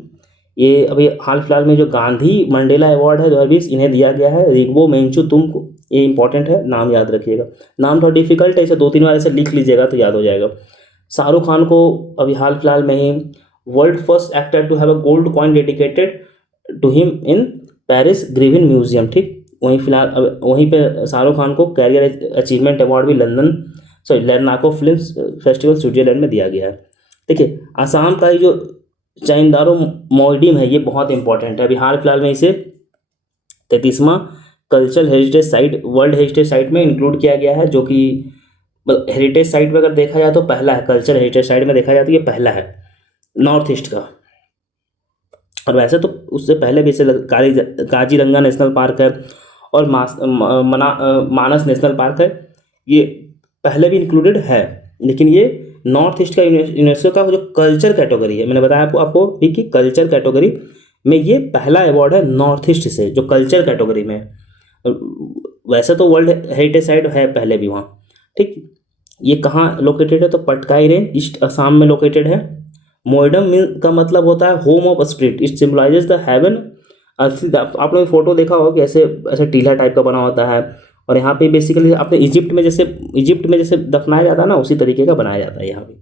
ये अभी हाल फिलहाल में जो गांधी मंडेला अवार्ड है 2020 इन्हें दिया गया है, रिग्बो मेंचुतुम को। ये इंपॉर्टेंट है, नाम याद रखिएगा। नाम थोड़ा डिफिकल्ट है, इसे 2-3 बार ऐसे लिख लीजिएगा तो याद हो जाएगा। शाहरुख खान को अभी हाल फिलहाल में ही world first actor to have a gold coin dedicated to him in Paris Grevin museum. ठीक, वहीं पे शाहरुख खान को कैरियर अचीवमेंट अवार्ड भी लर्नाको फिल्म फेस्टिवल स्विट्जरलैंड में दिया गया है। देखिए आसाम का जो चाइंदारो मोइडिम है ये बहुत इंपॉर्टेंट है। अभी हाल फिलहाल में इसे 33वां cultural heritage site world heritage site में इंक्लूड किया गया है, जो कि हेरिटेज साइट में अगर देखा जाए तो पहला है। कल्चरल हेरिटेज साइट में देखा जाए तो ये पहला है नॉर्थ ईस्ट का। और वैसे तो उससे पहले भी इसे काजीरंगा नेशनल पार्क है और मानस नेशनल पार्क है, ये पहले भी इंक्लूडेड है। लेकिन ये नॉर्थ ईस्ट का यूनेस्को का जो कल्चर कैटेगरी है, मैंने बताया आपको भी कि कल्चर कैटेगरी में ये पहला अवार्ड है नॉर्थ ईस्ट से जो कल्चर कैटेगरी में। वैसे तो वर्ल्ड हेरिटेज साइट है पहले भी वहाँ। ठीक, ये कहाँ लोकेटेड है? तो पटकाई रेंज ईस्ट असम में लोकेटेड है। मोइडम का मतलब होता है home of spirit, it symbolises the haven. आप लोग फोटो देखा होगा कि ऐसे टीला टाइप का बना होता है, और यहाँ पे बेसिकली आपने इजिप्ट में जैसे दफनाया जाता है ना उसी तरीके का बनाया जाता है यहाँ पे।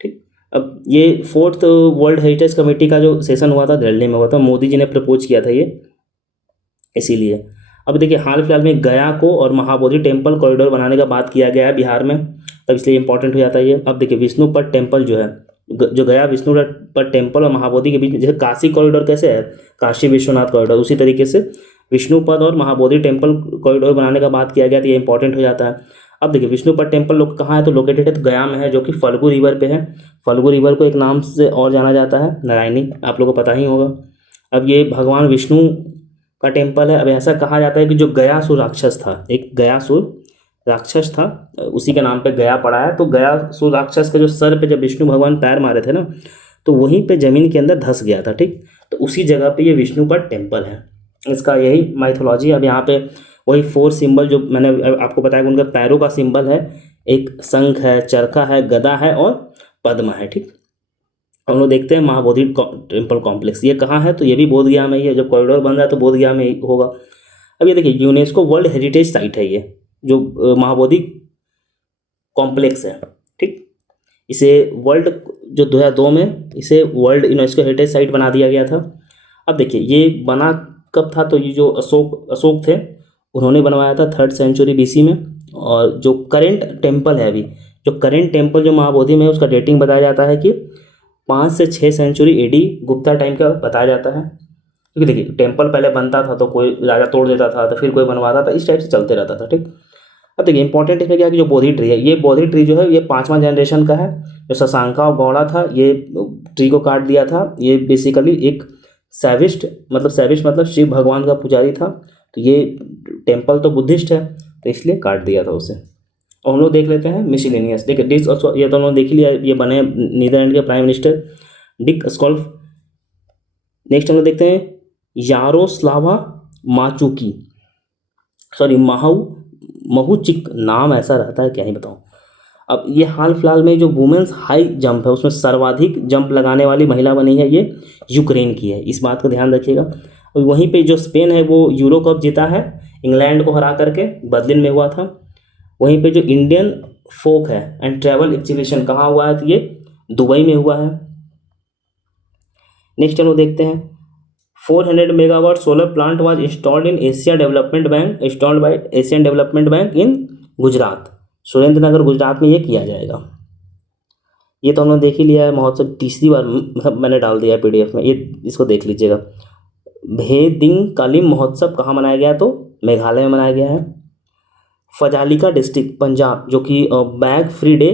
ठीक, अब ये 4th वर्ल्ड हेरिटेज कमेटी का जो सेशन हुआ था दिल्ली में हुआ था, मोदी जी ने प्रपोज किया था ये, इसीलिए। अब देखिए हाल फिलहाल में गया को और महाबोधि टेम्पल कॉरिडोर बनाने का बात किया गया है बिहार में, तब इसलिए इंपॉर्टेंट हो जाता है ये। अब देखिए विष्णुपद टेम्पल जो है, जो गया विष्णुपद टेम्पल और महाबोधि के बीच में, जैसे काशी कॉरिडोर कैसे है, काशी विश्वनाथ कॉरिडोर, उसी तरीके से विष्णुपद और महाबोधि टेम्पल कॉरिडोर बनाने का बात किया गया तो ये इंपॉर्टेंट हो जाता है। अब देखिए विष्णुपद टेम्पल लोग कहाँ है, तो लोकेटेड है तो गया में है, जो कि फल्गु रिवर पे है। फल्गु रिवर को एक नाम से और जाना जाता है, नारायणी, आप लोगों को पता ही होगा। अब ये भगवान विष्णु का टेम्पल है। अब ऐसा कहा जाता है कि जो गयासुर राक्षस था, एक गयासुर राक्षस था, उसी के नाम पे गया पड़ा है। तो गयासुर राक्षस के जो सर पे जब विष्णु भगवान पैर मारे थे ना, तो वहीं पे जमीन के अंदर धंस गया था, ठीक। तो उसी जगह पे ये विष्णुपद टेम्पल है, इसका यही माइथोलॉजी। अब यहाँ पे वही 4 सिंबल जो मैंने आपको बताया कि उनका पैरों का सिंबल है, एक शंख है, चरखा है, गदा है और पद्म है, ठीक। हम लोग देखते हैं महाबोधि टेम्पल कॉम्प्लेक्स, ये कहाँ है, तो ये भी बोधगया में ही है। जब कॉरिडोर बन रहा है तो बोधगया में ही होगा। अब ये देखिए यूनेस्को वर्ल्ड हेरिटेज साइट है ये, जो महाबोधि कॉम्प्लेक्स है, ठीक। इसे वर्ल्ड जो 2002 में इसे वर्ल्ड यूनेस्को हेरिटेज साइट बना दिया गया था। अब देखिए ये बना कब था, तो ये जो अशोक थे उन्होंने बनवाया था 3rd सेंचुरी BC में। और जो करेंट टेम्पल है अभी, जो करेंट टेम्पल जो महाबोधि में है, उसका डेटिंग बताया जाता है कि 5 से 6 सेंचुरी AD गुप्ता टाइम का बताया जाता है। क्योंकि देखिए टेम्पल पहले बनता था तो कोई राजा तोड़ देता था, तो फिर कोई बनवाता था, इस टाइप से चलते रहता था, ठीक। अब देखिए इंपॉर्टेंट इसमें क्या है कि जो बोधि ट्री है, ये बोधि ट्री जो है ये 5वां जनरेशन का है। जो शशांका और गौड़ा था, ये ट्री को काट दिया था। ये बेसिकली एक सैविस्ट मतलब शिव भगवान का पुजारी था। तो ये टेम्पल तो बुद्धिस्ट है, तो इसलिए काट दिया था उसे। और हम लोग देख लेते हैं मिसलेनियस। देखिए डिस, ये तो हम लोग देख लिया, ये बने नीदरलैंड के प्राइम मिनिस्टर डिक स्कॉल्फ। नेक्स्ट हम लोग देखते हैं यारोस्लावा माचुकी, सॉरी महुचिक, नाम ऐसा रहता है क्या ही बताऊँ। अब ये हाल फिलहाल में जो वुमेन्स हाई जंप है उसमें सर्वाधिक जंप लगाने वाली महिला बनी है, ये यूक्रेन की है, इस बात का ध्यान रखिएगा। और वहीं पे जो स्पेन है वो यूरो कप जीता है इंग्लैंड को हरा करके, बर्लिन में हुआ था। वहीं पे जो इंडियन फोक है एंड ट्रैवल एग्जीबिशन कहाँ हुआ है, तो ये दुबई में हुआ है। नेक्स्ट हम लोग देखते हैं 400 megawatt solar plant was installed in Asian development bank in Gujarat, Surendra Nagar Gujarat में ये किया जाएगा। ये तो हमने देख ही लिया है, महोत्सव तीसरी बार मतलब मैंने डाल दिया है PDF में, ये इसको देख लीजिएगा। भेदिंग कालिम महोत्सव कहाँ मनाया गया, तो मेघालय में मनाया गया है। फजालिका डिस्ट्रिक्ट पंजाब, जो कि बैग फ्री डे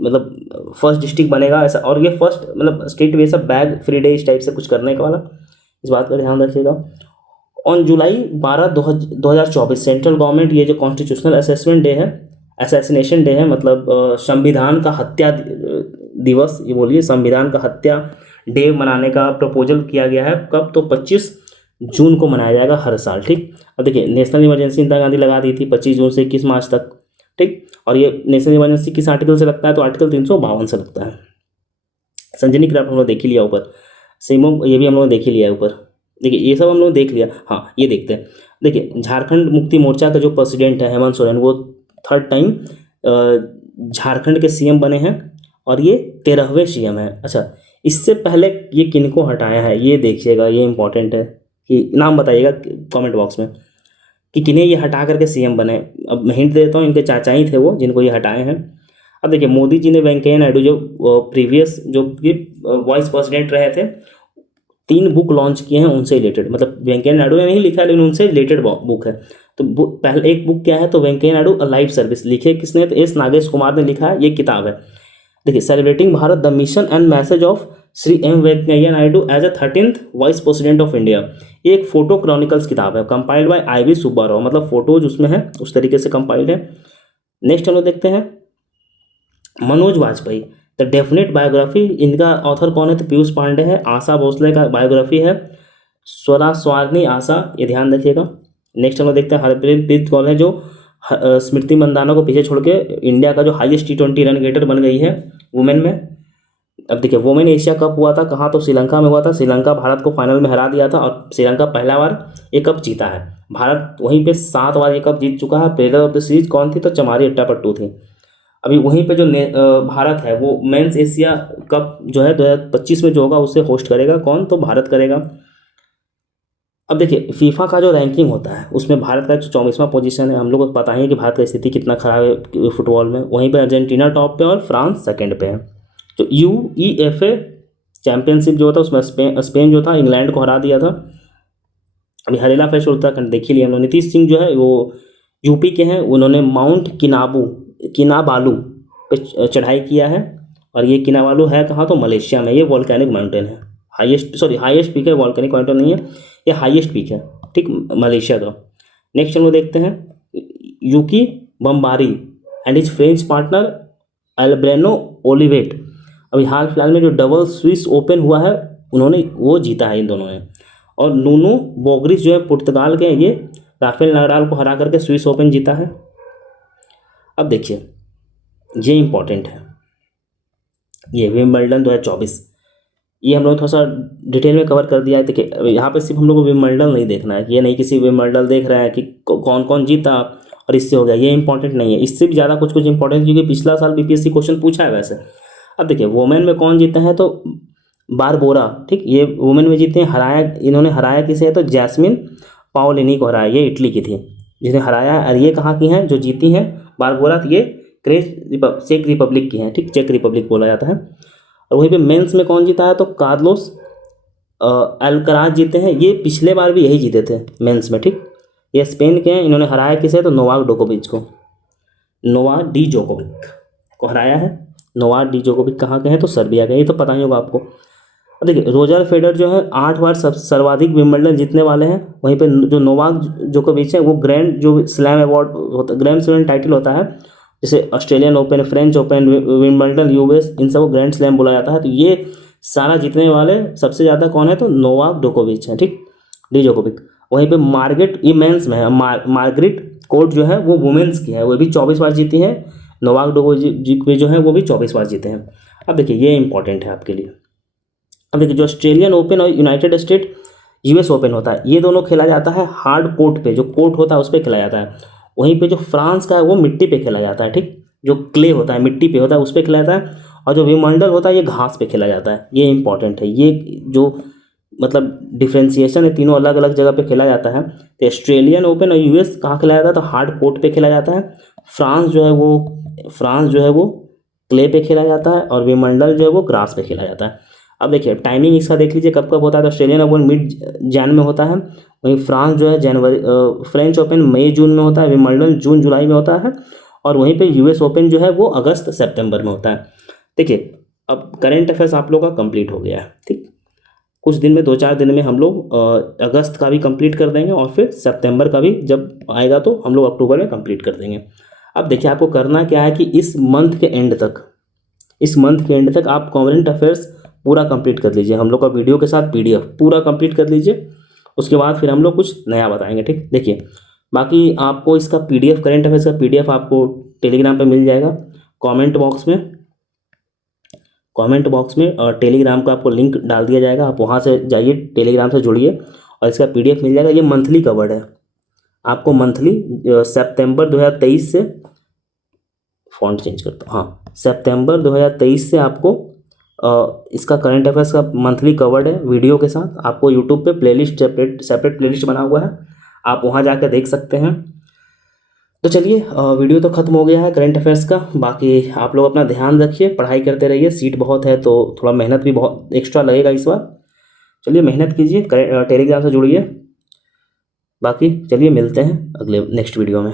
मतलब फर्स्ट डिस्ट्रिक्ट बनेगा ऐसा, और ये फर्स्ट मतलब स्टेट वे सब बैग फ्री डे इस टाइप से कुछ करने का वाला, इस बात का ध्यान रखिएगा। ऑन जुलाई 12 2024 सेंट्रल गवर्नमेंट ये जो कॉन्स्टिट्यूशनल असेसमेंट डे है, असैसिनेशन डे है, मतलब संविधान का हत्या दिवस ये बोलिए, संविधान का हत्या डे मनाने का प्रपोजल किया गया है। कब, तो 25 जून को मनाया जाएगा हर साल, ठीक। अब देखिए नेशनल इमरजेंसी इंदिरा गांधी लगा दी थी 25 जून से 21 मार्च तक, ठीक। और ये नेशनल इमरजेंसी किस आर्टिकल से लगता है, तो आर्टिकल 352 से लगता है। संजनी क्रैफ्ट हम लोग देख ही लिया ऊपर, सेमो ये भी हम लोग देख ही लिया है ऊपर। देखिए ये सब हम लोग देख लिया। हाँ ये देखते हैं, देखिए झारखंड मुक्ति मोर्चा का जो प्रेसिडेंट है हेमंत सोरेन, वो 3rd टाइम झारखंड के CM बने हैं और ये 13वें CM है। अच्छा, इससे पहले ये किनको हटाया है ये देखिएगा, ये इंपॉर्टेंट है कि नाम बताइएगा कमेंट बॉक्स में कि किन्हें ये हटा करके CM बने। अब मैं हिंट देता हूँ, इनके चाचा ही थे वो जिनको ये हटाए हैं। अब देखिए मोदी जी ने वेंकैया नायडू जो प्रीवियस जो कि वाइस प्रेसिडेंट रहे थे, 3 बुक लॉन्च किए हैं उनसे रिलेटेड, मतलब वेंकैया नायडू ने नहीं लिखा है लेकिन उनसे रिलेटेड बुक है। तो पहले एक बुक क्या है, तो Venkaiah Naidu a life service, लिखे किसने, तो S नागेश कुमार ने लिखा है, ये किताब है। देखिए celebrating Bharat the mission and message of Shri M Venkaiah Naidu as a 13th vice president of India, ये एक फोटो क्रॉनिकल्स किताब है, कंपाइल्ड बाय IV सुब्बाराव, मतलब फोटोज उसमें है उस तरीके से कंपाइल्ड है। नेक्स्ट हम लोग देखते हैं Manoj Vajpayee the definite biography, इनका ऑथर कौन है, तो पीयूष पांडे है। आशा भोसले का बायोग्राफी है स्वरा स्वार्नी आशा, ये ध्यान रखिएगा। नेक्स्ट हम लोग देखते हैं हरप्रीत कौर है, जो स्मृति मंदाना को पीछे छोड़ के इंडिया का जो हाईएस्ट T20 रन गेटर बन गई है वुमेन में। अब देखिए वुमेन एशिया कप हुआ था कहाँ, तो श्रीलंका में हुआ था। श्रीलंका भारत को फाइनल में हरा दिया था और श्रीलंका पहला बार ये कप जीता है। भारत वहीं पे 7 बार ये कप जीत चुका है। प्लेयर ऑफ द सीरीज कौन थी, तो चमारी अट्टापट्टू थी। अभी वहीं पे जो भारत है वो मेंस एशिया कप जो है 2025 में जो होगा उसे होस्ट करेगा कौन, तो भारत करेगा। अब देखिए फीफा का जो रैंकिंग होता है उसमें भारत का 24वां पोजीशन है। हम लोग को पता ही है कि भारत की स्थिति कितना खराब है फुटबॉल में। वहीं पे अर्जेंटीना टॉप पे और फ्रांस सेकंड पे है। जो UEFA चैंपियनशिप जो था उसमें स्पेन जो था इंग्लैंड को हरा दिया था। अभी हरेला फेस्ट उत्तराखंड देख ही लिया हम लोग। नीतीश सिंह जो है वो यूपी के हैं, उन्होंने माउंट किनाबालू पे चढ़ाई किया है। और ये किनाबालू है कहाँ, तो मलेशिया में। ये वॉल्केनिक माउंटेन है, हाईएस्ट पीक है, वॉल्केनिक माउंटेन नहीं है, ये हाईएस्ट पीक है, ठीक, मलेशिया का। नेक्स्ट हम लोग देखते हैं यूकी बम्बारी एंड इज फ्रेंच पार्टनर एल्ब्रेनो ओलिवेट। अभी हाल फिलहाल में जो डबल स्विस ओपन हुआ है उन्होंने वो जीता है इन दोनों ने। और नूनो बोगरिस जो है पुर्तगाल के, ये राफेल नडाल को हरा करके स्विस ओपन जीता है। अब देखिए ये इंपॉर्टेंट है, ये विंबलडन 2024, ये हम लोग थोड़ा सा डिटेल में कवर कर दिया है। देखिए यहाँ पे सिर्फ हम लोग को विंबलडन नहीं देखना है, ये नहीं किसी विंबलडन देख रहा है कि कौन कौन जीता और इससे हो गया, ये इंपॉर्टेंट नहीं है। इससे भी ज़्यादा कुछ इंपॉर्टेंट, क्योंकि पिछला साल बीपीएससी क्वेश्चन पूछा है वैसे। अब देखिए वुमेन में कौन जीता है, तो बारबोरा, ठीक, ये वुमेन में जीते हैं। इन्होंने हराया किसे है, तो जैस्मिन पाओलिनी को हराया, ये इटली की थी जिसने हराया। और ये कहाँ की हैं जो जीती हैं बारबोरा, ये चेक रिपब्लिक की हैं, ठीक, चेक रिपब्लिक बोला जाता है। और वहीं पे मेंस में कौन जीता है, तो कार्लोस अल्कराज जीते हैं। ये पिछले बार भी यही जीते थे मेंस में, ठीक। ये स्पेन के हैं, इन्होंने हराया किसे, तो नोवाक जोकोविच को, नोवाक डी जोकोविक को हराया है। नोवाक डी जोकोविक कहाँ के हैं, तो सर्बिया के, ये तो पता ही होगा आपको। अब देखिए रोजर फेडर जो है 8 बार सर्वाधिक विंबलडन जीतने वाले हैं। वहीं पे जो नोवाक जोकोविच है वो ग्रैंड जो स्लैम अवार्ड होता, ग्रैंड स्लैम टाइटल होता है, जैसे Australian Open, French Open, Wimbledon, US, इन सबको ग्रैंड स्लैम बोला जाता है। तो ये सारा जीतने वाले सबसे ज़्यादा कौन है, तो नोवाक जोकोविच है, ठीक, डी जोकोविक। वहीं पे मार्गरेट, ये मेंस में है, मार्गरेट कोर्ट जो है वो वुमेन्स की है, वो भी 24 बार जीती है। नोवाक जोकोविच जो है वो भी 24 बार जीते हैं। अब देखिए ये इंपॉर्टेंट है आपके लिए। अब देखिए जो ऑस्ट्रेलियन ओपन और यूनाइटेड स्टेट यूएस ओपन होता है, ये दोनों खेला जाता है हार्ड कोर्ट पे, जो कोर्ट होता है उस पर खेला जाता है। वहीं पे जो फ्रांस का है वो मिट्टी पे खेला जाता है, ठीक, जो क्ले होता है मिट्टी पे होता है उस पर खेला जाता है। और जो विंबलडन होता है ये घास पे खेला जाता है, ये इंपॉर्टेंट है। ये जो मतलब डिफ्रेंसिएशन है, तीनों अलग अलग जगह पे खेला जाता है। तो ऑस्ट्रेलियन ओपन और यूएस कहाँ खेला जाता है, तो हार्ड कोर्ट पे खेला जाता है। फ्रांस जो है वो क्ले पे खेला जाता है, और विंबलडन जो है वो ग्रास पे खेला जाता है। अब देखिए टाइमिंग इसका देख लीजिए कब कब होता है, तो ऑस्ट्रेलियन ओपन मिड जैन में होता है, वहीं फ्रांस जो है फ्रेंच ओपन मई जून में होता है, विंबलडन जून जुलाई में होता है, और वहीं पे यूएस ओपन जो है वो अगस्त सितंबर में होता है। देखिए अब करेंट अफेयर्स आप लोग का कंप्लीट हो गया है, ठीक, कुछ दिन में 2-4 दिन में हम लोग अगस्त का भी कंप्लीट कर देंगे, और फिर सितंबर का भी जब आएगा तो हम लोग अक्टूबर में कंप्लीट कर देंगे। अब देखिए आपको करना क्या है कि इस मंथ के एंड तक आप करंट अफेयर्स पूरा कंप्लीट कर लीजिए, हम लोग का वीडियो के साथ पीडीएफ पूरा कंप्लीट कर लीजिए। उसके बाद फिर हम लोग कुछ नया बताएंगे, ठीक। देखिए बाकी आपको इसका पीडीएफ, करंट अफेयर्स का पीडीएफ आपको टेलीग्राम पे मिल जाएगा, कमेंट बॉक्स में और टेलीग्राम का आपको लिंक डाल दिया जाएगा, आप वहाँ से जाइए, टेलीग्राम से जुड़िए और इसका पीडीएफ मिल जाएगा। ये मंथली कवर्ड है, आपको मंथली सितंबर 2023 से, फॉन्ट चेंज करता हूँ, हाँ, सितंबर 2023 से आपको इसका करंट अफेयर्स का मंथली कवर्ड है वीडियो के साथ। आपको यूट्यूब पे प्लेलिस्ट सेपरेट प्लेलिस्ट बना हुआ है, आप वहाँ जाकर देख सकते हैं। तो चलिए वीडियो तो ख़त्म हो गया है करंट अफेयर्स का। बाकी आप लोग अपना ध्यान रखिए, पढ़ाई करते रहिए, सीट बहुत है तो थोड़ा मेहनत भी बहुत एक्स्ट्रा लगेगा इस बार। चलिए मेहनत कीजिए, टेलीग्राम से जुड़िए। बाकी चलिए मिलते हैं अगले नेक्स्ट वीडियो में।